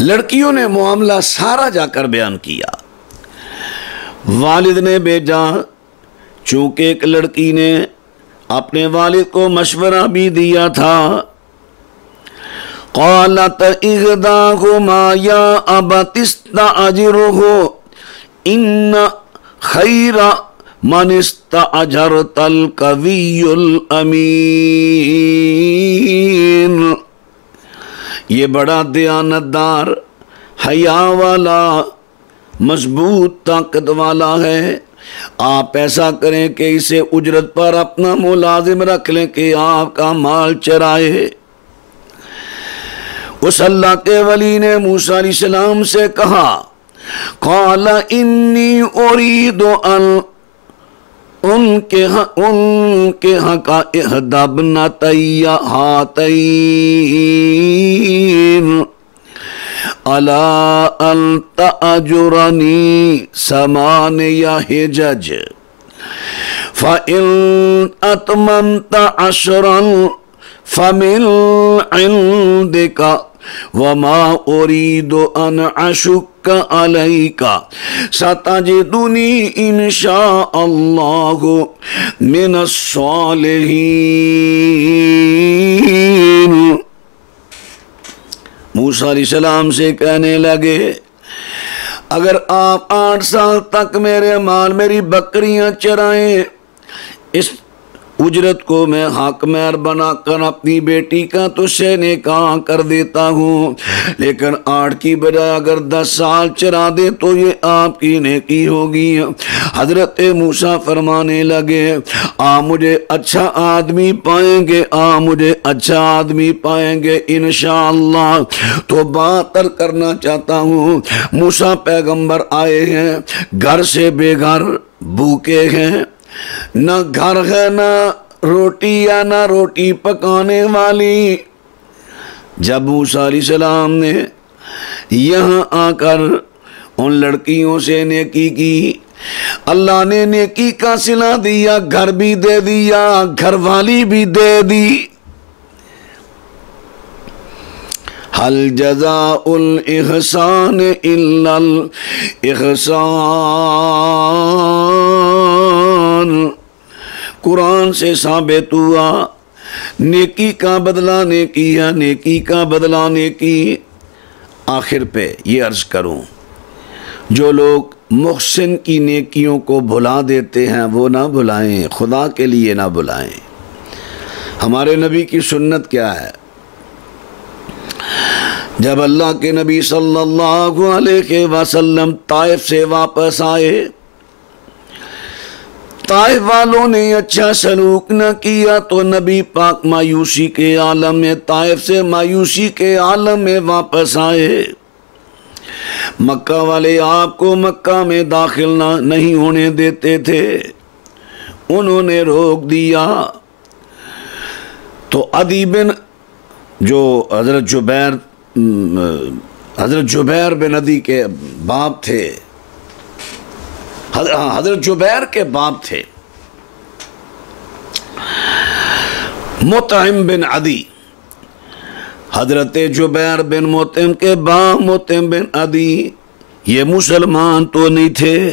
لڑکیوں نے معاملہ سارا جا کر بیان کیا۔ والد نے بھیجا، چونکہ ایک لڑکی نے اپنے والد کو مشورہ بھی دیا تھا، قالت احداہما یا ابت استاجرہ ان خیر من استاجرت القوی الامین۔ یہ بڑا دیانتدار، حیا والا، مضبوط طاقت والا ہے، آپ ایسا کریں کہ اسے اجرت پر اپنا ملازم رکھ لیں کہ آپ کا مال چرائے۔ اس اللہ کے ولی نے موسیٰ علیہ السلام سے کہا قال انی اريد ان انکحک احدی ابنتی ہاتین علی ان تأجرنی ثمانیہ حجج فَإِنْ أَتْمَمْتَ عَشْرًا فَمِنْ عِنْدِكَ وَمَا أُرِيدُ أَنْ أَشُقَّ عَلَيْكَ سَتَجِدُنِي إِنْ شَاءَ اللَّهُ مِنَ الصَّالِحِينَ۔ موسیٰ علیہ السلام سے کہنے لگے اگر آپ 8 سال تک میرے مال میری بکریاں چرائیں، اس اجرت کو میں حق مہر بنا کر اپنی بیٹی کا تو سے نکاح کر دیتا ہوں، لیکن 8 کی بجائے اگر 10 سال چرا دے تو یہ آپ کی نیکی ہوگی۔ حضرت موسیٰ فرمانے لگے آپ مجھے اچھا آدمی پائیں گے، آپ مجھے اچھا آدمی پائیں گے انشاءاللہ۔ تو بات تر کرنا چاہتا ہوں، موسیٰ پیغمبر آئے ہیں، گھر سے بے گھر، بھوکے ہیں، نہ گھر ہے نہ روٹی یا نہ روٹی پکانے والی۔ جب موسیٰ علیہ السلام نے یہاں آ کر ان لڑکیوں سے نیکی کی، اللہ نے نیکی کا صلہ دیا، گھر بھی دے دیا، گھر والی بھی دے دی۔ حل جزاء الاحسان الا الاحسان۔ قرآن سے ثابت ہوا نیکی کا بدلہ نیکی ہے، نیکی کا بدلہ نیکی۔ آخر پہ یہ عرض کروں، جو لوگ محسن کی نیکیوں کو بھلا دیتے ہیں وہ نہ بھلائیں، خدا کے لیے نہ بھلائیں۔ ہمارے نبی کی سنت کیا ہے؟ جب اللہ کے نبی صلی اللہ علیہ وسلم طائف سے واپس آئے، طائف والوں نے اچھا سلوک نہ کیا تو نبی پاک مایوسی کے عالم میں، طائف سے مایوسی کے عالم میں واپس آئے۔ مکہ والے آپ کو مکہ میں داخل نہیں ہونے دیتے تھے، انہوں نے روک دیا۔ تو عدی بن جو حضرت جبیر بن عدی کے باپ تھے، حضرت جبیر کے باپ تھے مطعم بن عدی، حضرت جبیر بن مطعم کے باپ مطعم بن عدی، یہ مسلمان تو نہیں تھے،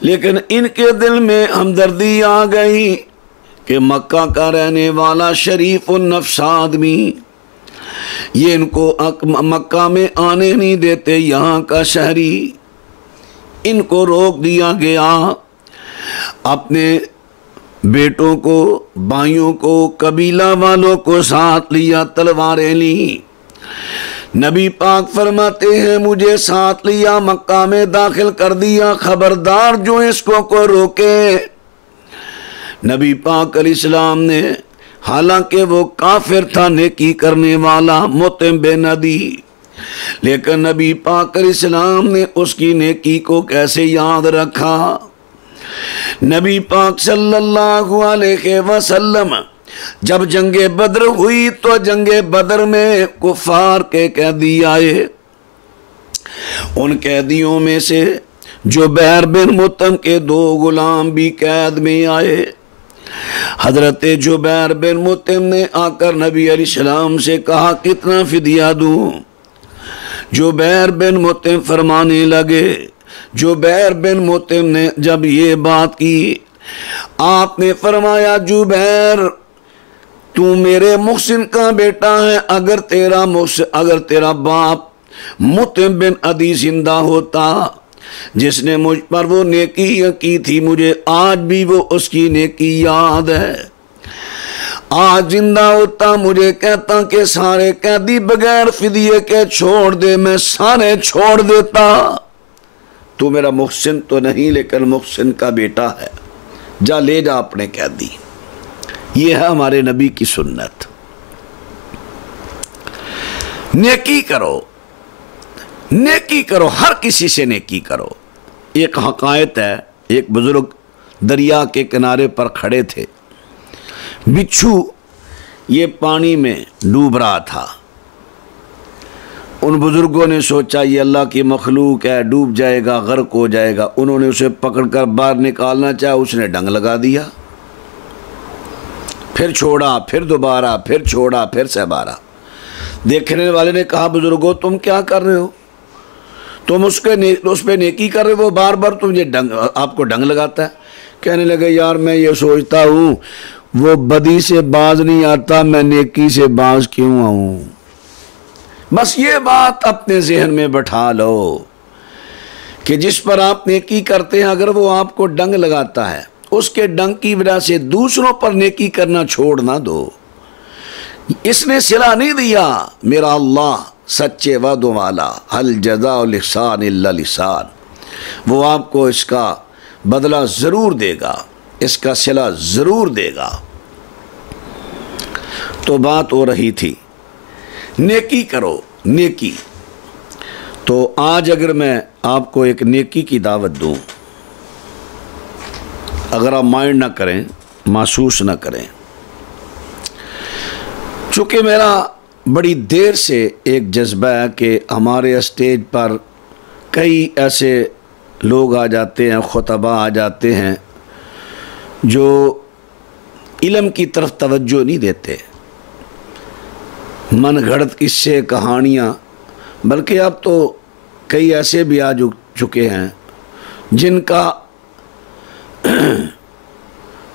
لیکن ان کے دل میں ہمدردی آ گئی کہ مکہ کا رہنے والا شریف النفس آدمی، یہ ان کو مکہ میں آنے نہیں دیتے، یہاں کا شہری، ان کو روک دیا گیا۔ اپنے بیٹوں کو، بھائیوں کو، قبیلہ والوں کو ساتھ لیا، تلواریں لی۔ نبی پاک فرماتے ہیں مجھے ساتھ لیا، مکہ میں داخل کر دیا، خبردار جو اس کو روکے۔ نبی پاک علیہ السلام نے، حالانکہ وہ کافر تھا نیکی کرنے والا مطعم بن عدی، لیکن نبی پاک علیہ السلام نے اس کی نیکی کو کیسے یاد رکھا۔ نبی پاک صلی اللہ علیہ وسلم جب جنگ بدر ہوئی تو جنگ بدر میں کفار کے قیدی آئے، ان قیدیوں میں سے جبیر بن مطعم کے 2 غلام بھی قید میں آئے۔ حضرت جبیر بن مطعم نے آ کر نبی علیہ السلام سے کہا کتنا فدیہ دوں؟ جبیر بن مطعم فرمانے لگے، جبیر بن مطعم نے جب یہ بات کی، آپ نے فرمایا جبیر تو میرے محسن کا بیٹا ہے، اگر تیرا باپ مطعم بن عدی زندہ ہوتا جس نے مجھ پر وہ نیکی کی تھی، مجھے آج بھی وہ اس کی نیکی یاد ہے، آج زندہ ہوتا مجھے کہتا کہ سارے قیدی بغیر فدیے کے چھوڑ دے، میں سارے چھوڑ دیتا۔ تو میرا محسن تو نہیں لیکن محسن کا بیٹا ہے، جا لے جا اپنے قیدی۔ یہ ہے ہمارے نبی کی سنت، نیکی کرو، نیکی کرو، ہر کسی سے نیکی کرو۔ ایک حکایت ہے، ایک بزرگ دریا کے کنارے پر کھڑے تھے، بچھو یہ پانی میں ڈوب رہا تھا۔ ان بزرگوں نے سوچا یہ اللہ کی مخلوق ہے، ڈوب جائے گا، غرق ہو جائے گا۔ انہوں نے اسے پکڑ کر باہر نکالنا چاہا، اس نے ڈنگ لگا دیا، پھر چھوڑا، پھر دوبارہ، پھر چھوڑا، پھر سہبارا۔ دیکھنے والے نے کہا بزرگوں تم کیا کر رہے ہو؟ تم اس پہ نیکی کر رہے ہو، وہ بار بار آپ کو ڈنگ لگاتا ہے۔ کہنے لگے یار میں یہ سوچتا ہوں وہ بدی سے باز نہیں آتا، میں نیکی سے باز کیوں آؤں؟ بس یہ بات اپنے ذہن میں بٹھا لو کہ جس پر آپ نیکی کرتے ہیں اگر وہ آپ کو ڈنگ لگاتا ہے، اس کے ڈنگ کی وجہ سے دوسروں پر نیکی کرنا چھوڑ نہ دو۔ اس نے صلہ نہیں دیا، میرا اللہ سچے وعدوں والا، ہل جزاء الاحسان الا الاحسان، وہ آپ کو اس کا بدلہ ضرور دے گا، اس کا صلہ ضرور دے گا۔ تو بات ہو رہی تھی نیکی کرو، نیکی۔ تو آج اگر میں آپ کو ایک نیکی کی دعوت دوں، اگر آپ مائنڈ نہ کریں، محسوس نہ کریں، چونکہ میرا بڑی دیر سے ایک جذبہ ہے کہ ہمارے اسٹیج پر کئی ایسے لوگ آ جاتے ہیں، خطبہ آ جاتے ہیں جو علم کی طرف توجہ نہیں دیتے، من گھڑت قصے کہانیاں، بلکہ اب تو کئی ایسے بھی آ چکے ہیں جن کا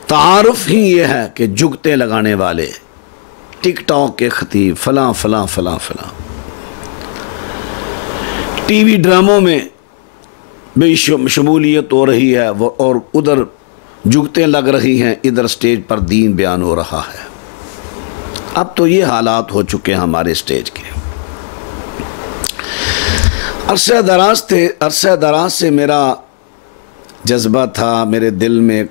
تعارف ہی یہ ہے کہ جگتے لگانے والے، ٹک ٹاک کے خطیب، فلاں فلاں فلاں فلاں، ٹی وی ڈراموں میں بھی شمولیت ہو رہی ہے اور ادھر جگتیں لگ رہی ہیں، ادھر سٹیج پر دین بیان ہو رہا ہے۔ اب تو یہ حالات ہو چکے ہیں ہمارے سٹیج کے۔ عرصہ دراز سے میرا جذبہ تھا، میرے دل میں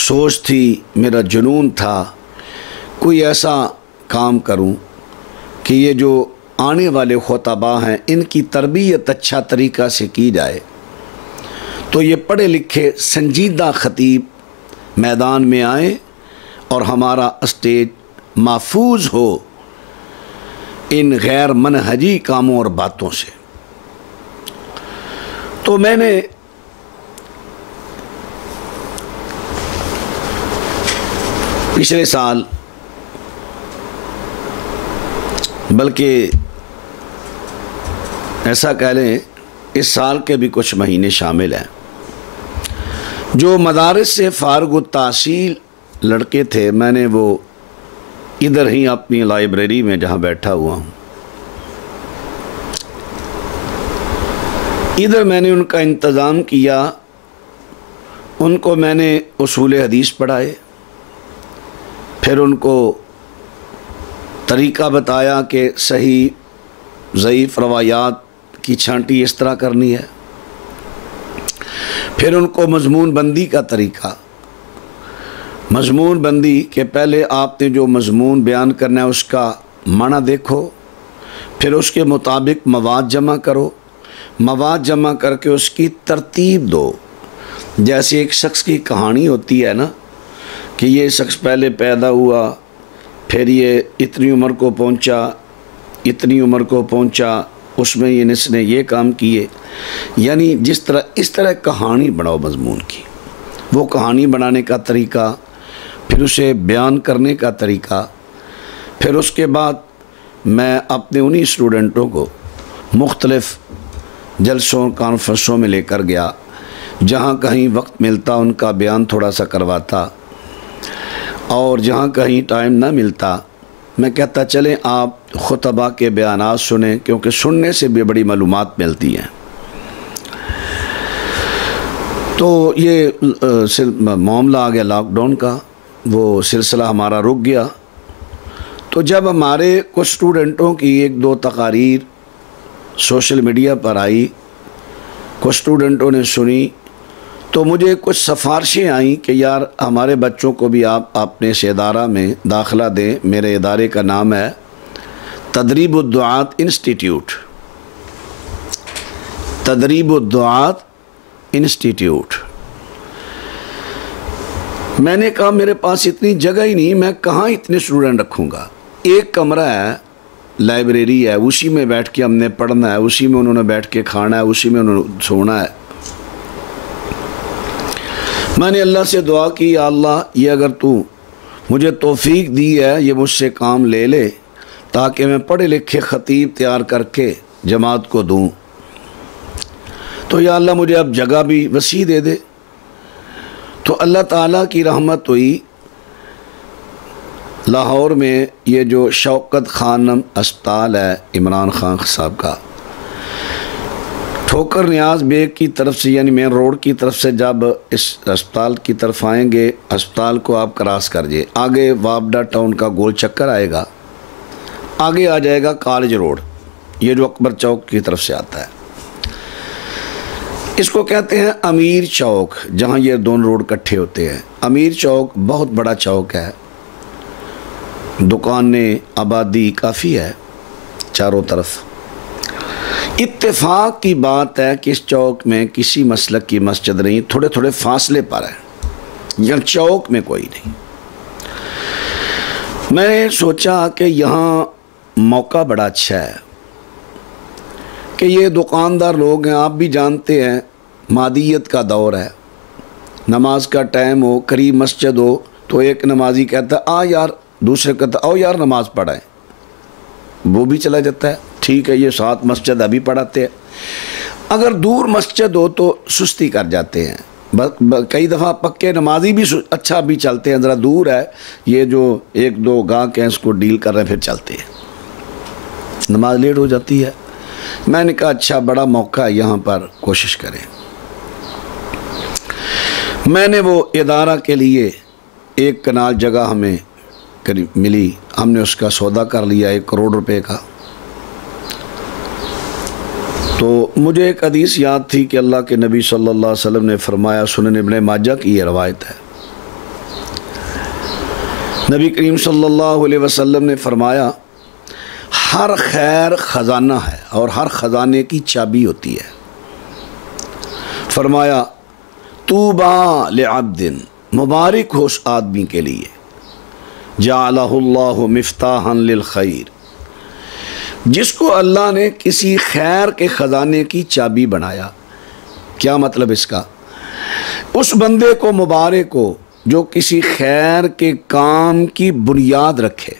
سوچ تھی، میرا جنون تھا کوئی ایسا کام کروں کہ یہ جو آنے والے خطباء ہیں ان کی تربیت اچھا طریقہ سے کی جائے، تو یہ پڑھے لکھے سنجیدہ خطیب میدان میں آئیں اور ہمارا اسٹیج محفوظ ہو ان غیر منہجی کاموں اور باتوں سے۔ تو میں نے پچھلے سال، بلکہ ایسا کہہ لیں اس سال کے بھی کچھ مہینے شامل ہیں، جو مدارس سے فارغ التحصیل لڑکے تھے، میں نے وہ ادھر ہی اپنی لائبریری میں جہاں بیٹھا ہوا ہوں، ادھر میں نے ان کا انتظام کیا، ان کو میں نے اصول حدیث پڑھائے، پھر ان کو طریقہ بتایا کہ صحیح ضعیف روایات کی چھانٹی اس طرح کرنی ہے، پھر ان کو مضمون بندی کا طریقہ، مضمون بندی کہ پہلے آپ نے جو مضمون بیان کرنا ہے اس کا معنی دیکھو، پھر اس کے مطابق مواد جمع کرو، مواد جمع کر کے اس کی ترتیب دو۔ جیسے ایک شخص کی کہانی ہوتی ہے نا کہ یہ شخص پہلے پیدا ہوا، پھر یہ اتنی عمر کو پہنچا، اتنی عمر کو پہنچا، اس میں اس نے یہ کام کیے، یعنی اس طرح کہانی بناؤ مضمون کی۔ وہ کہانی بنانے کا طریقہ، پھر اسے بیان کرنے کا طریقہ، پھر اس کے بعد میں اپنے انہی اسٹوڈنٹوں کو مختلف جلسوں کانفرنسوں میں لے کر گیا، جہاں کہیں وقت ملتا ان کا بیان تھوڑا سا کرواتا، اور جہاں کہیں ٹائم نہ ملتا میں کہتا چلیں آپ خطبہ کے بیانات سنیں، کیونکہ سننے سے بھی بڑی معلومات ملتی ہیں۔ تو یہ معاملہ آ گیا لاک ڈاؤن کا، وہ سلسلہ ہمارا رک گیا۔ تو جب ہمارے کچھ اسٹوڈنٹوں کی ایک دو تقاریر سوشل میڈیا پر آئی، کچھ اسٹوڈنٹوں نے سنی، تو مجھے کچھ سفارشیں آئیں کہ یار ہمارے بچوں کو بھی آپ اپنے اس ادارہ میں داخلہ دیں۔ میرے ادارے کا نام ہے تدریب الدعات انسٹیٹیوٹ۔ تدریب الدعات انسٹیٹیوٹ۔ میں نے کہا میرے پاس اتنی جگہ ہی نہیں، میں کہاں اتنے اسٹوڈنٹ رکھوں گا۔ ایک کمرہ ہے، لائبریری ہے، اسی میں بیٹھ کے ہم نے پڑھنا ہے، اسی میں انہوں نے بیٹھ کے کھانا ہے، اسی میں انہوں نے سونا ہے۔ میں نے اللہ سے دعا کی، یا اللہ یہ اگر تو مجھے توفیق دی ہے یہ مجھ سے کام لے لے تاکہ میں پڑھے لکھے خطیب تیار کر کے جماعت کو دوں، تو یا اللہ مجھے اب جگہ بھی وسیع دے دے۔ تو اللہ تعالیٰ کی رحمت ہوئی، لاہور میں یہ جو شوکت خانم اسپتال ہے عمران خان صاحب کا، ٹھوکر نیاز بیگ کی طرف سے یعنی مین روڈ کی طرف سے جب اس اسپتال کی طرف آئیں گے، اسپتال کو آپ کراس کریے، آگے وابڈا ٹاؤن کا گول چکر آئے گا، آگے آ جائے گا کالج روڈ، یہ جو اکبر چوک کی طرف سے آتا ہے، اس کو کہتے ہیں امیر چوک، جہاں یہ دونوں روڈ کٹھے ہوتے ہیں۔ امیر چوک بہت بڑا چوک ہے، دکانیں آبادی کافی ہے چاروں طرف۔ اتفاق کی بات ہے کہ اس چوک میں کسی مسلک کی مسجد نہیں، تھوڑے تھوڑے فاصلے پر ہے، یہاں چوک میں کوئی نہیں۔ میں نے سوچا کہ یہاں موقع بڑا اچھا ہے کہ یہ دکاندار لوگ ہیں، آپ بھی جانتے ہیں مادیت کا دور ہے، نماز کا ٹائم ہو، قریب مسجد ہو تو ایک نمازی کہتا ہے آ یار، دوسرے کہتا ہے آؤ یار نماز پڑھائیں، وہ بھی چلا جاتا ہے، ٹھیک ہے یہ ساتھ مسجد ابھی پڑھاتے ہیں۔ اگر دور مسجد ہو تو سستی کر جاتے ہیں، کئی دفعہ پکے نمازی بھی اچھا بھی چلتے ہیں، ذرا دور ہے یہ جو ایک دو گاہک ہیں اس کو ڈیل کر رہے ہیں پھر چلتے ہیں، نماز لیٹ ہو جاتی ہے۔ میں نے کہا اچھا بڑا موقع ہے، یہاں پر کوشش کریں۔ میں نے وہ ادارہ کے لیے ایک کنال جگہ ہمیں قریب ملی، ہم نے اس کا سودا کر لیا 1 کروڑ روپے کا۔ تو مجھے ایک حدیث یاد تھی کہ اللہ کے نبی صلی اللہ علیہ وسلم نے فرمایا، سنن ابن ماجہ کی یہ روایت ہے، نبی کریم صلی اللہ علیہ وسلم نے فرمایا ہر خیر خزانہ ہے اور ہر خزانے کی چابی ہوتی ہے۔ فرمایا طوبیٰ لعبد، مبارک ہو اس آدمی کے لیے، جعلہ اللہ مفتاحا للخیر، جس کو اللہ نے کسی خیر کے خزانے کی چابی بنایا۔ کیا مطلب اس کا؟ اس بندے کو مبارک ہو جو کسی خیر کے کام کی بنیاد رکھے۔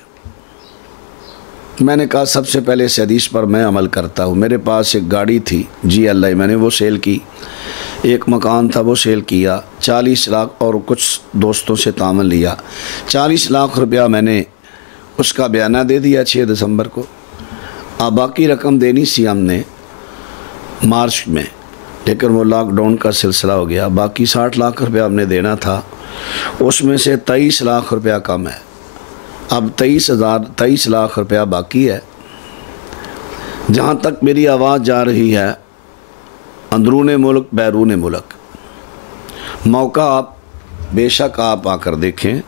میں نے کہا سب سے پہلے اس حدیث پر میں عمل کرتا ہوں۔ میرے پاس ایک گاڑی تھی GLI، میں نے وہ سیل کی، ایک مکان تھا وہ سیل کیا، 40 لاکھ اور کچھ دوستوں سے تعاون لیا، 40 لاکھ روپیہ میں نے اس کا بیانہ دے دیا 6 دسمبر کو۔ اب باقی رقم دینی سی ہم نے مارچ میں، لیکن وہ لاک ڈاؤن کا سلسلہ ہو گیا، باقی 60 لاکھ روپیہ ہم نے دینا تھا، اس میں سے 23 لاکھ روپیہ کم ہے، اب 23 لاکھ روپیہ باقی ہے۔ جہاں تک میری آواز جا رہی ہے، اندرون ملک بیرون ملک، موقع آپ بے شک آپ آ کر دیکھیں۔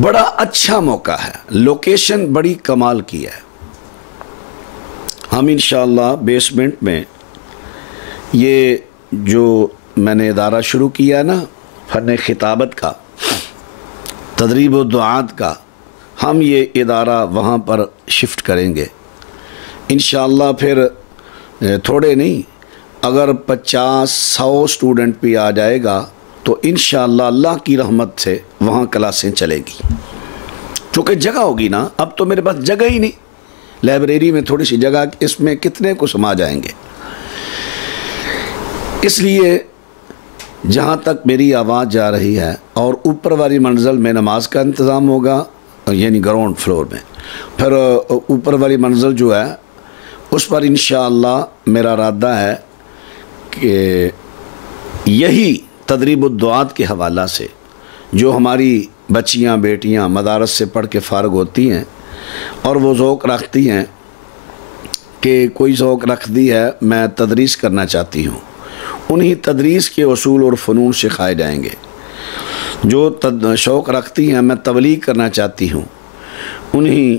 بڑا اچھا موقع ہے، لوکیشن بڑی کمال کی ہے۔ ہم انشاءاللہ بیسمنٹ میں یہ جو میں نے ادارہ شروع کیا نا فن خطابت کا، تدریب الدعات کا، ہم یہ ادارہ وہاں پر شفٹ کریں گے انشاءاللہ۔ پھر تھوڑے نہیں، اگر 50-100 اسٹوڈنٹ بھی آ جائے گا تو انشاءاللہ اللہ کی رحمت سے وہاں کلاسیں چلے گی، چونکہ جگہ ہوگی نا۔ اب تو میرے پاس جگہ ہی نہیں، لائبریری میں تھوڑی سی جگہ، اس میں کتنے کو سما جائیں گے۔ اس لیے جہاں تک میری آواز جا رہی ہے، اور اوپر والی منزل میں نماز کا انتظام ہوگا، یعنی گراؤنڈ فلور میں، پھر اوپر والی منزل جو ہے اس پر انشاءاللہ میرا ارادہ ہے کہ یہی تدریب الدعات کے حوالہ سے جو ہماری بچیاں بیٹیاں مدارس سے پڑھ کے فارغ ہوتی ہیں اور وہ ذوق رکھتی ہیں کہ کوئی ذوق رکھتی ہے میں تدریس کرنا چاہتی ہوں، انہی تدریس کے اصول اور فنون سکھائے جائیں گے۔ جو شوق رکھتی ہیں میں تبلیغ کرنا چاہتی ہوں، انہی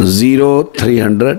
0300,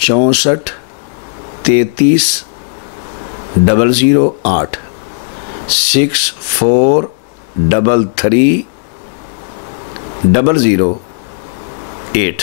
64 33 008 6433 008।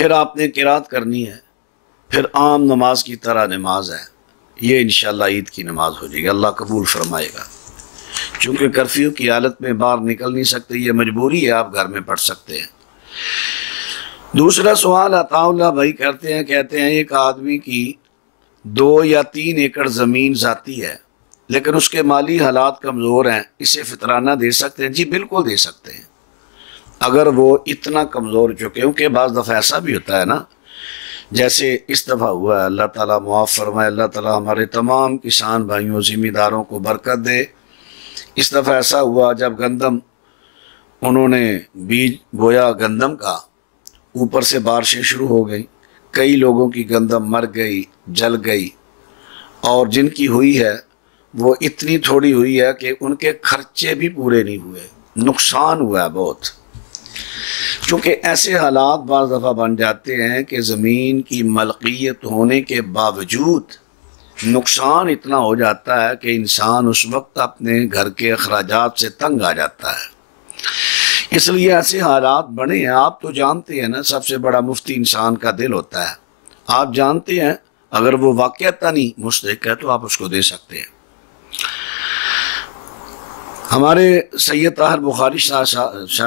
پھر آپ نے قرات کرنی ہے، پھر عام نماز کی طرح نماز ہے، یہ انشاءاللہ عید کی نماز ہو جائے گی، اللہ قبول فرمائے گا۔ چونکہ کرفیو کی حالت میں باہر نکل نہیں سکتے، یہ مجبوری ہے، آپ گھر میں پڑھ سکتے ہیں۔ دوسرا سوال عطا اللہ بھائی کہتے ہیں ایک آدمی کی 2 یا 3 ایکڑ زمین ذاتی ہے لیکن اس کے مالی حالات کمزور ہیں، اسے فطرانہ دے سکتے ہیں؟ جی بالکل دے سکتے ہیں، اگر وہ اتنا کمزور کیونکہ بعض دفعہ ایسا بھی ہوتا ہے نا، جیسے اس دفعہ ہوا ہے، اللہ تعالیٰ معاف فرمائے، اللہ تعالیٰ ہمارے تمام کسان بھائیوں ذمہ داروں کو برکت دے۔ اس دفعہ ایسا ہوا جب گندم انہوں نے بیج بویا گندم کا، اوپر سے بارشیں شروع ہو گئی، کئی لوگوں کی گندم مر گئی، جل گئی، اور جن کی ہوئی ہے وہ اتنی تھوڑی ہوئی ہے کہ ان کے خرچے بھی پورے نہیں ہوئے، نقصان ہوا ہے بہت۔ چونکہ ایسے حالات بعض دفعہ بن جاتے ہیں کہ زمین کی ملکیت ہونے کے باوجود نقصان اتنا ہو جاتا ہے کہ انسان اس وقت اپنے گھر کے اخراجات سے تنگ آ جاتا ہے۔ اس لیے ایسے حالات بنے ہیں، آپ تو جانتے ہیں نا، سب سے بڑا مفتی انسان کا دل ہوتا ہے، آپ جانتے ہیں اگر وہ واقعتاً ہی مستحق ہے تو آپ اس کو دے سکتے ہیں۔ ہمارے سید طاہر بخاری شاہ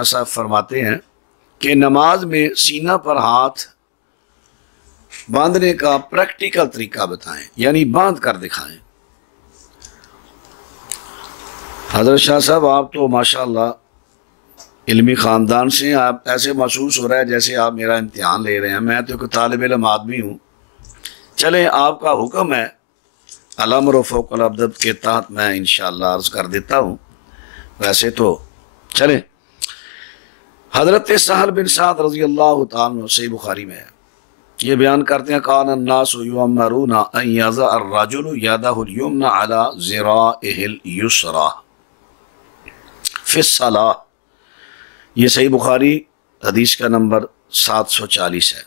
صاحب فرماتے ہیں کہ نماز میں سینہ پر ہاتھ باندھنے کا پریکٹیکل طریقہ بتائیں، یعنی باندھ کر دکھائیں۔ حضرت شاہ صاحب آپ تو ماشاءاللہ علمی خاندان سے، آپ ایسے محسوس ہو رہا ہے جیسے آپ میرا امتحان لے رہے ہیں، میں تو ایک طالب علم آدمی ہوں۔ چلیں آپ کا حکم ہے، الامر فوق العبد کے تحت میں انشاءاللہ عرض کر دیتا ہوں۔ ویسے تو چلیں، حضرت سہل بن سعد رضی اللہ تعالیٰ عنہ صحیح بخاری میں ہے، یہ بیان کرتے ہیں کان الناس یؤمرون ان یضع الرجل یدہ الیمنی علی ذراعہ الیسری فی الصلاۃ، یہ صحیح بخاری حدیث کا نمبر 740 ہے،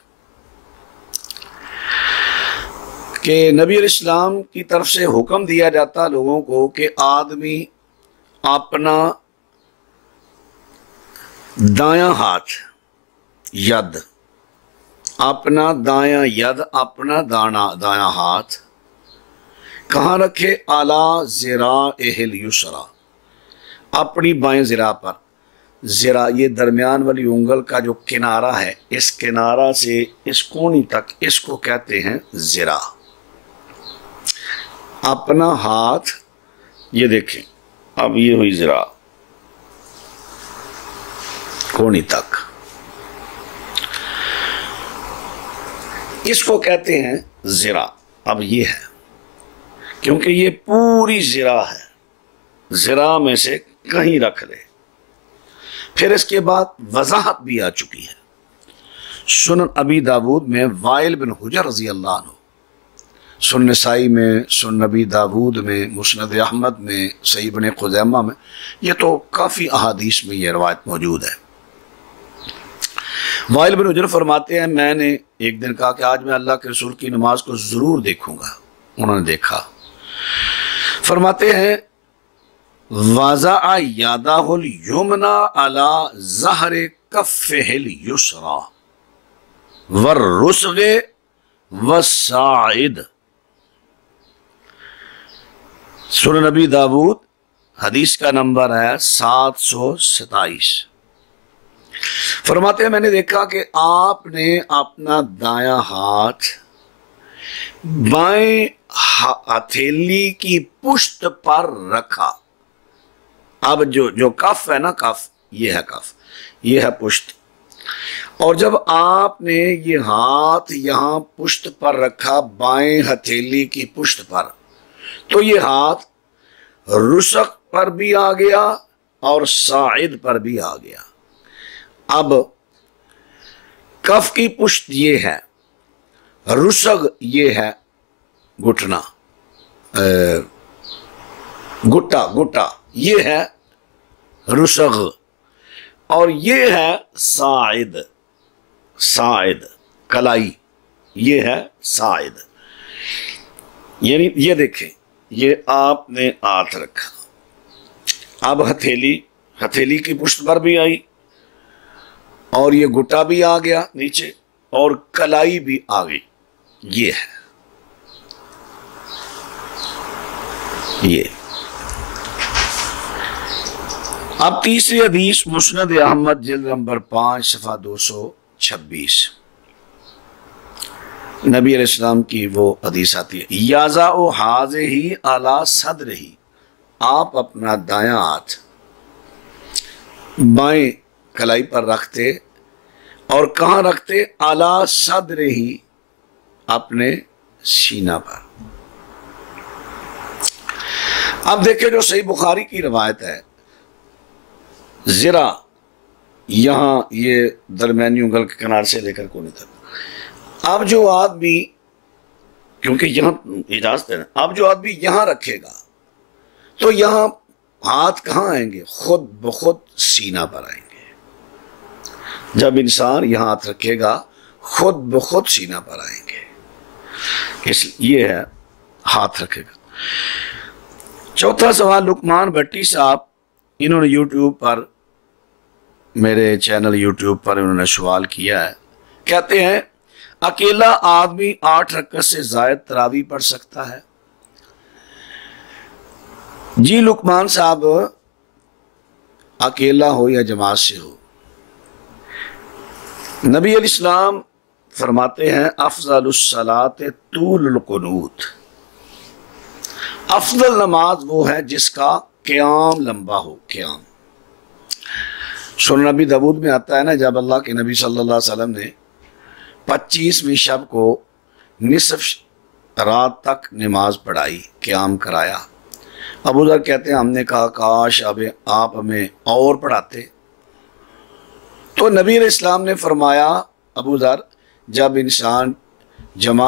کہ نبی علیہ السلام کی طرف سے حکم دیا جاتا لوگوں کو کہ آدمی اپنا دایاں ہاتھ ید، اپنا دایاں ید، اپنا دایاں ہاتھ کہاں رکھے؟ اعلیٰ ذراعہ الیسری، اپنی بائیں ذراع پر۔ ذراع یہ درمیان والی انگل کا جو کنارہ ہے، اس کنارہ سے اس کونی تک، اس کو کہتے ہیں ذراع۔ اپنا ہاتھ، یہ دیکھیں اب یہ ہوئی ذراع کونی تک، اس کو کہتے ہیں ذراع۔ اب یہ ہے کیونکہ یہ پوری ذراع ہے، ذراع میں سے کہیں رکھ لے۔ پھر اس کے بعد وضاحت بھی آ چکی ہے، سنن ابی داود میں وائل بن حجر رضی اللہ عنہ، سنن نسائی میں، سنن ابی داود میں، مسند احمد میں، صحیح ابن خزیمہ میں، یہ تو کافی احادیث میں یہ روایت موجود ہے۔ وائل بن حجر فرماتے ہیں میں نے ایک دن کہا کہ آج میں اللہ کے رسول کی نماز کو ضرور دیکھوں گا، انہوں نے دیکھا۔ فرماتے ہیں وضع یدہ الیمنی علی ظہر کفہ الیسری والرسغ والساعد، سنن نبی داود حدیث کا نمبر ہے 727۔ فرماتے ہیں میں نے دیکھا کہ آپ نے اپنا دایاں ہاتھ بائیں ہتھیلی کی پشت پر رکھا۔ اب جو کف ہے نا، کف یہ ہے، کف یہ ہے پشت، اور جب آپ نے یہ ہاتھ یہاں پشت پر رکھا بائیں ہتھیلی کی پشت پر، تو یہ ہاتھ رسغ پر بھی آ گیا اور ساعد پر بھی آ گیا۔ اب کف کی پشت یہ ہے، رسغ یہ ہے گھٹنا، گٹا یہ ہے رسغ، اور یہ ہے ساعد کلائی، یہ ہے ساعد۔ یعنی یہ دیکھیں، یہ آپ نے ہاتھ رکھا، اب ہتھیلی کی پشت پر بھی آئی اور یہ گٹا بھی آ گیا نیچے، اور کلائی بھی آ گئی. یہ ہے یہ. اب تیسری حدیث مسند احمد جلد نمبر 5 صفحہ 226. نبی علیہ السلام کی وہ حدیث آتی ہے، یازا او حاضے ہی اعلیٰ صدر ہی، آپ اپنا دایاں ہاتھ بائیں کلائی پر رکھتے اور کہاں رکھتے؟ اعلیٰ صدر ہی، اپنے سینہ پر. اب دیکھیں جو صحیح بخاری کی روایت ہے، ذرا یہاں یہ درمیانی انگل کے کنارے سے لے کر کونے تک. اب جو آدمی، کیونکہ یہاں اجازت ہے نا، اب جو آدمی یہاں رکھے گا تو یہاں ہاتھ کہاں آئیں گے؟ خود بخود سینہ پر آئیں گے. جب انسان یہاں ہاتھ رکھے گا خود بخود سینہ پر آئیں گے. یہ ہے ہاتھ رکھے گا. چوتھا سوال لقمان بھٹی صاحب، انہوں نے یوٹیوب پر، میرے چینل یوٹیوب پر انہوں نے سوال کیا ہے. کہتے ہیں اکیلا آدمی 8 رکعت سے زائد تراویح پڑھ سکتا ہے؟ جی لقمان صاحب، اکیلا ہو یا جماعت سے ہو، نبی علیہ السلام فرماتے ہیں افضل الصلاۃ طول القنوت، افضل نماز وہ ہے جس کا قیام لمبا ہو. قیام سنن نبی داؤد میں آتا ہے نا، جب اللہ کے نبی صلی اللہ علیہ وسلم نے 25ویں شب کو نصف رات تک نماز پڑھائی، قیام کرایا. ابو ذر کہتے ہیں ہم نے کہا کاش اب آپ ہمیں اور پڑھاتے. تو نبی علیہ السلام نے فرمایا ابو ذر، جب انسان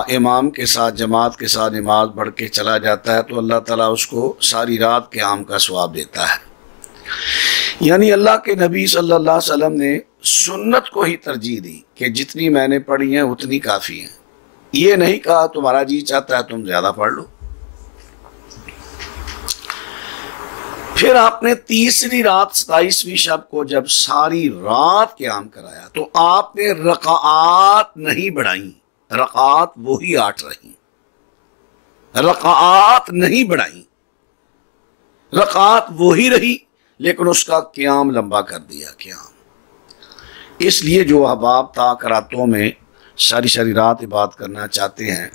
امام کے ساتھ، جماعت کے ساتھ نماز پڑھ کے چلا جاتا ہے تو اللہ تعالیٰ اس کو ساری رات قیام کا ثواب دیتا ہے. یعنی اللہ کے نبی صلی اللہ علیہ وسلم نے سنت کو ہی ترجیح دی کہ جتنی میں نے پڑھی ہیں اتنی کافی ہیں. یہ نہیں کہا تمہارا جی چاہتا ہے تم زیادہ پڑھ لو. پھر آپ نے تیسری رات 27ویں شب کو جب ساری رات قیام کرایا تو آپ نے رکعات نہیں بڑھائیں، رکعات وہی 8 رہیں، رکعات نہیں بڑھائیں، رکعات وہی رہی، لیکن اس کا قیام لمبا کر دیا. قیام اس لیے جو احباب راتوں میں ساری رات عبادت کرنا چاہتے ہیں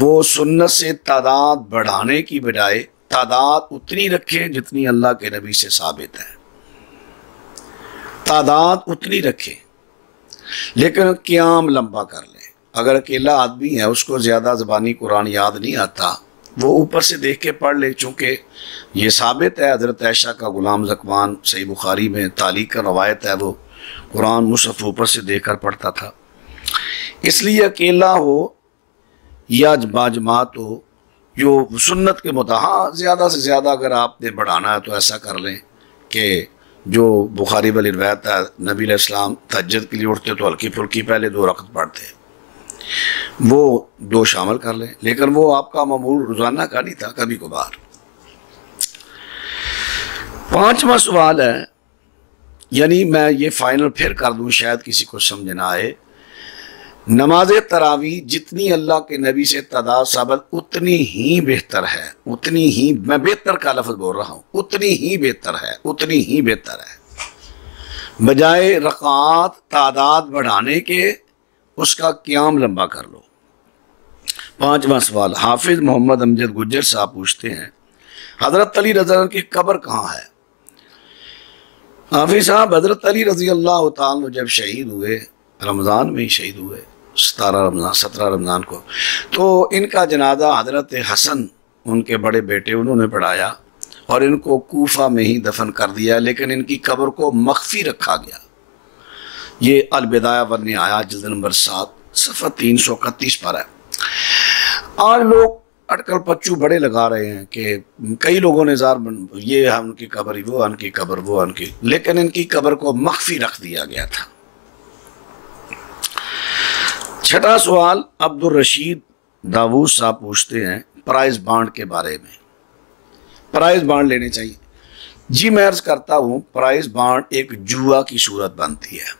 وہ سنت سے تعداد بڑھانے کی بجائے تعداد اتنی رکھیں جتنی اللہ کے نبی سے ثابت ہے. تعداد اتنی رکھیں لیکن قیام لمبا کر لیں. اگر اکیلا آدمی ہے، اس کو زیادہ زبانی قرآن یاد نہیں آتا، وہ اوپر سے دیکھ کے پڑھ لے. چونکہ یہ ثابت ہے حضرت عائشہ کا غلام زکوان، صحیح بخاری میں تعلیق کا روایت ہے، وہ قرآن مصحف اوپر سے دیکھ کر پڑھتا تھا. اس لیے اکیلا ہو یا باجماعت ہو، جو سنت کے مطابق زیادہ سے زیادہ اگر آپ نے بڑھانا ہے تو ایسا کر لیں کہ جو بخاری والی روایت ہے، نبی علیہ السلام تہجد کے لیے اٹھتے تو ہلکی پھلکی پہلے 2 رکعت پڑھتے، وہ 2 شامل کر لیں، لیکن وہ آپ کا معمول روزانہ کا نہیں تھا، کبھی کبھار. 5واں سوال ہے، یعنی میں یہ فائنل پھر کر دوں شاید کسی کو سمجھ نہ آئے. نماز تراویح جتنی اللہ کے نبی سے تعداد ثابت اتنی ہی بہتر ہے، اتنی ہی، میں بہتر کا لفظ بول رہا ہوں، اتنی ہی بہتر ہے، اتنی ہی بہتر ہے، بجائے رکعات تعداد بڑھانے کے اس کا قیام لمبا کر لو. 5واں سوال حافظ محمد امجد گجر صاحب پوچھتے ہیں حضرت علی رضی اللہ عنہ کی قبر کہاں ہے؟ حافظ صاحب، حضرت علی رضی اللہ تعالیٰ جب شہید ہوئے، رمضان میں ہی شہید ہوئے، 17 رمضان کو، تو ان کا جنازہ حضرت حسن ان کے بڑے بیٹے انہوں نے پڑھایا اور ان کو کوفہ میں ہی دفن کر دیا، لیکن ان کی قبر کو مخفی رکھا گیا. یہ البدایہ والنہایہ جلد نمبر 7 صفحہ 331 پر ہے. آج لوگ اٹکل پچو بڑے لگا رہے ہیں کہ کئی لوگوں نے یہ ہے ان کی قبر، وہ ان کی قبر، وہ ان کی، لیکن ان کی قبر کو مخفی رکھ دیا گیا تھا. 6واں سوال عبد الرشید داؤد صاحب پوچھتے ہیں پرائز بانڈ کے بارے میں. پرائز بانڈ لینے چاہیے؟ جی میں عرض کرتا ہوں، پرائز بانڈ ایک جوا کی صورت بنتی ہے.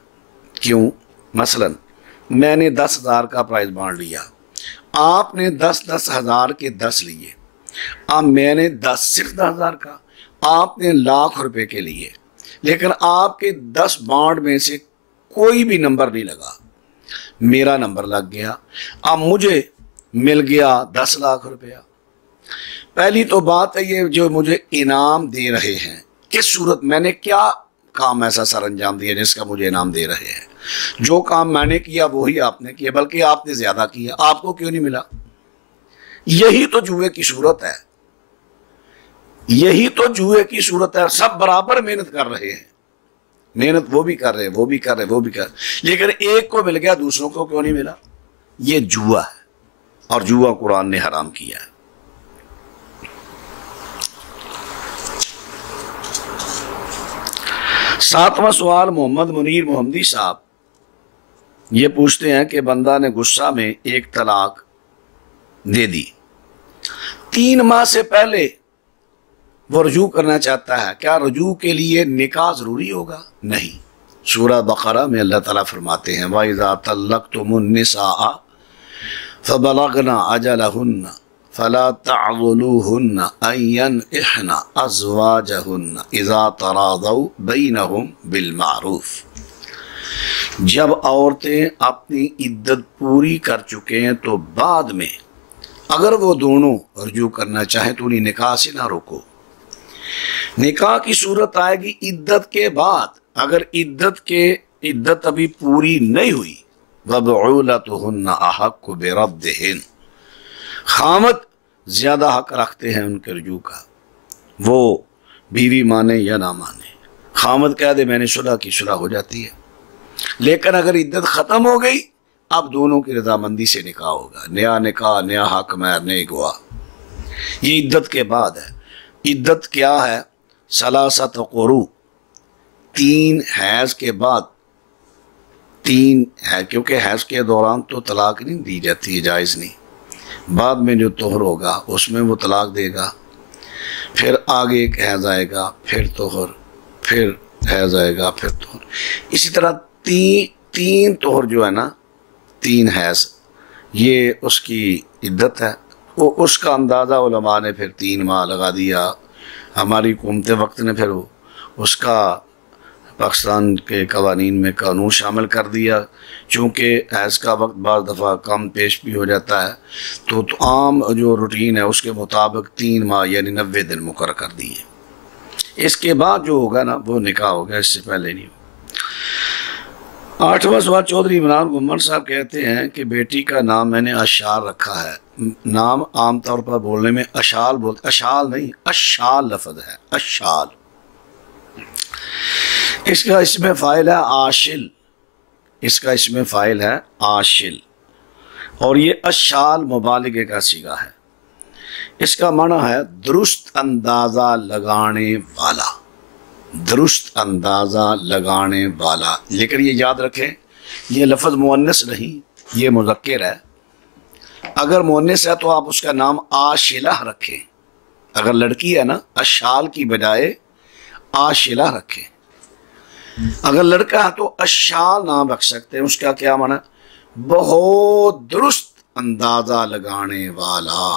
کیوں؟ مثلا میں نے 10,000 کا پرائز بانٹ لیا، آپ نے 10,000 کے 10 لیے، اب میں نے صرف 10,000 کا، آپ نے لاکھ روپے کے لیے، لیکن آپ کے 10 بانڈ میں سے کوئی بھی نمبر نہیں لگا، میرا نمبر لگ گیا، اب مجھے مل گیا 10 لاکھ روپیہ۔ پہلی تو بات ہے یہ جو مجھے انعام دے رہے ہیں، کس صورت میں نے کیا کام ایسا سر انجام دیا جس کا مجھے انعام دے رہے ہیں؟ جو کام میں نے کیا وہی آپ نے کیا، بلکہ آپ نے زیادہ کیا، آپ کو کیوں نہیں ملا؟ یہی تو جوئے کی صورت ہے، یہی تو جوئے کی صورت ہے۔ سب برابر محنت کر رہے ہیں، محنت وہ بھی کر رہے ہیں، وہ بھی کر رہے ہیں، وہ بھی کر رہے ہیں، لیکن ایک کو مل گیا دوسروں کو کیوں نہیں ملا؟ یہ جوا ہے، اور جوا قرآن نے حرام کیا ہے۔ ساتواں سوال محمد منیر محمدی صاحب یہ پوچھتے ہیں کہ بندہ نے غصہ میں ایک طلاق دے دی، 3 ماہ سے پہلے وہ رجوع کرنا چاہتا ہے، کیا رجوع کے لیے نکاح ضروری ہوگا؟ نہیں۔ سورہ بقرہ میں اللہ تعالیٰ فرماتے ہیں وَإِذَا طَلَّقْتُمُ النِّسَاءَ فَبَلَغْنَ أَجَلَهُنَّ فَلَا تَعْضُلُوهُنَّ أَن يَنكِحْنَ أَزْوَاجَهُنَّ إِذَا تَرَاضَوْا بَيْنَهُمْ بِالْمَعْرُوفِ۔ جب عورتیں اپنی عدت پوری کر چکے ہیں تو بعد میں اگر وہ دونوں رجوع کرنا چاہیں تو انہیں نکاح سے نہ روکو۔ نکاح کی صورت آئے گی عدت کے بعد، اگر عدت ابھی پوری نہیں ہوئی وَبُعُولَتُهُنَّ أَحَقُّ بِرَدِّهِنَّ، خامد زیادہ حق رکھتے ہیں ان کے رجوع کا، وہ بیوی مانے یا نہ مانے، خامد کہہ دے میں نے صلح کی، صلح ہو جاتی ہے، لیکن اگر عدت ختم ہو گئی اب دونوں کی رضامندی سے نکاح ہوگا، نیا نکاح، نیا حق مہر، نئے گواہ، یہ عدت کے بعد ہے۔ عدت کیا ہے؟ ثلاثۃ قروء، 3 حیض کے بعد، 3 ہے کیونکہ حیض کے دوران تو طلاق نہیں دی جاتی ہے، جائز نہیں، بعد میں جو طہر ہوگا اس میں وہ طلاق دے گا، پھر آگے ایک حیض آئے گا، پھر طہر، پھر حیض آئے گا، پھر طہر، اسی طرح 3 طہر جو ہے نا، 3 حیض، یہ اس کی عدت ہے۔ وہ اس کا اندازہ علماء نے پھر 3 ماہ لگا دیا، ہماری حکومت وقت نے پھر اس کا پاکستان کے قوانین میں قانون شامل کر دیا، چونکہ حیض کا وقت بعض دفعہ کم پیش بھی ہو جاتا ہے، تو عام جو روٹین ہے اس کے مطابق 3 ماہ یعنی 90 دن مقرر کر دیے، اس کے بعد جو ہوگا نا وہ نکاح ہوگا، اس سے پہلے نہیں ہوگا۔ 8واں سوال چودھری عمران گمن صاحب کہتے ہیں کہ بیٹی کا نام میں نے اشال رکھا ہے، نام عام طور پر بولنے میں اشال بولتے، اشال نہیں، اشال لفظ ہے، اشال، اس کا اسم فاعل ہے آشل، اس کا اسم فاعل ہے آشل، اور یہ اشال مبالغے کا صیغہ ہے، اس کا معنی ہے درست اندازہ لگانے والا، درست اندازہ لگانے والا، لیکن یہ یاد رکھیں یہ لفظ مؤنث نہیں، یہ مذکر ہے، اگر مؤنث ہے تو آپ اس کا نام آشلہ رکھیں، اگر لڑکی ہے نا اشال کی بجائے آشلہ رکھیں، اگر لڑکا ہے تو اشال نام رکھ سکتے ہیں، اس کا کیا معنی؟ بہت درست اندازہ لگانے والا،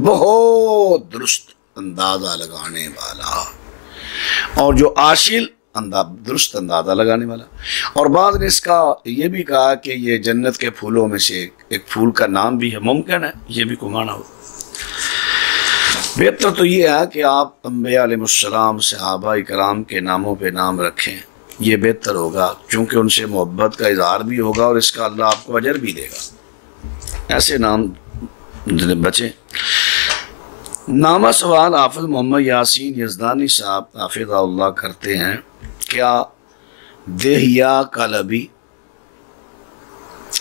بہت درست اندازہ لگانے والا، اور جو آشل درست اندازہ لگانے والا۔ اور بعض نے اس کا یہ بھی کہا کہ یہ جنت کے پھولوں میں سے ایک پھول کا نام بھی ہے، ممکن ہے یہ بھی کوئی معنی ہو۔ بہتر تو یہ ہے کہ آپ انبیاء علیہ السلام، صحابہ کرام کے ناموں پہ نام رکھیں، یہ بہتر ہوگا، چونکہ ان سے محبت کا اظہار بھی ہوگا اور اس کا اللہ آپ کو اجر بھی دے گا، ایسے نام بچیں۔ نامہ سوال حافظ محمد یاسین یزدانی صاحب حافظ اللہ کرتے ہیں، کیا دہیا کلبی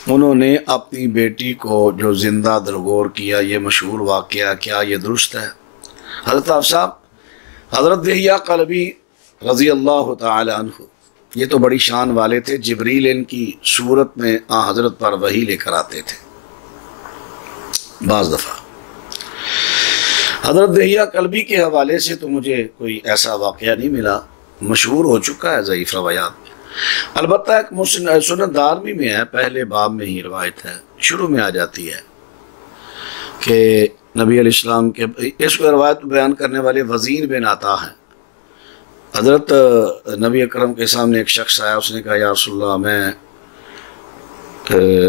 انہوں نے اپنی بیٹی کو جو زندہ درگور کیا، یہ مشہور واقعہ، کیا یہ درست ہے؟ حضرت صاحب حضرت دہیا کلبی رضی اللہ تعالی عنہ یہ تو بڑی شان والے تھے، جبریل ان کی صورت میں حضرت پر وحی لے کر آتے تھے، بعض دفعہ حضرت دہیا کلبی کے حوالے سے تو مجھے کوئی ایسا واقعہ نہیں ملا، مشہور ہو چکا ہے ضعیف روایات، البتہ ایک سنن دارمی میں ہے، پہلے باب میں ہی روایت ہے، شروع میں آ جاتی ہے کہ نبی علیہ السلام کے اس کو روایت بیان کرنے والے وزین بن عطا ہیں۔ حضرت نبی اکرم کے سامنے ایک شخص آیا، اس نے کہا یا رسول اللہ میں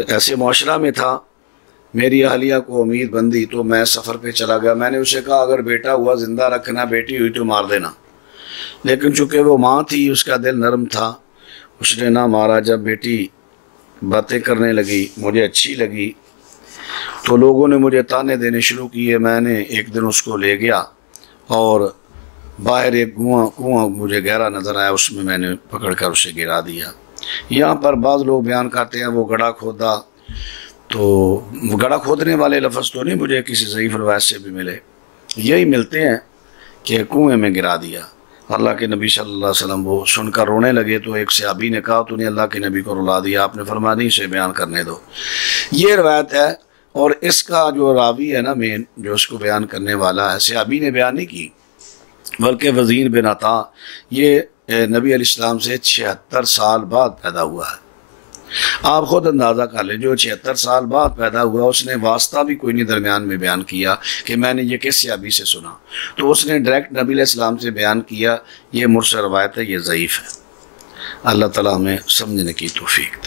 ایسے معاشرہ میں تھا، میری اہلیہ کو امید بندی تو میں سفر پہ چلا گیا، میں نے اسے کہا اگر بیٹا ہوا زندہ رکھنا، بیٹی ہوئی تو مار دینا، لیکن چونکہ وہ ماں تھی اس کا دل نرم تھا، اس نے نہ مارا۔ جب بیٹی باتیں کرنے لگی مجھے اچھی لگی تو لوگوں نے مجھے تانے دینے شروع کیے، میں نے ایک دن اس کو لے گیا اور باہر ایک کنواں مجھے گہرا نظر آیا، اس میں نے پکڑ کر اسے گرا دیا۔ یہاں پر بعض لوگ بیان کرتے ہیں وہ گڑھا کھودا، تو گڑھا کھودنے والے لفظ تو نہیں مجھے کسی ضعیف روایت سے بھی ملے، یہی ملتے ہیں کہ کنویں میں گرا دیا۔ اللہ کے نبی صلی اللہ علیہ وسلم وہ سن کر رونے لگے تو ایک صحابی نے کہا تو نے اللہ کے نبی کو رلا دیا، آپ نے فرمایا نہیں اسے بیان کرنے دو۔ یہ روایت ہے، اور اس کا جو راوی ہے نا مین جو اس کو بیان کرنے والا ہے، صحابی نے بیان نہیں کی بلکہ وزین بن عطا، یہ نبی علیہ السلام سے 76 سال بعد پیدا ہوا ہے۔ آپ خود اندازہ کر لیں، جو 76 سال بعد پیدا ہوا اس نے واسطہ بھی کوئی نہیں درمیان میں بیان کیا کہ میں نے یہ کس صحابی سے سنا، تو اس نے ڈائریکٹ نبی علیہ السلام سے بیان کیا۔ یہ مرسل روایت ہے، یہ ضعیف ہے۔ اللہ تعالیٰ ہمیں سمجھنے کی توفیق دے۔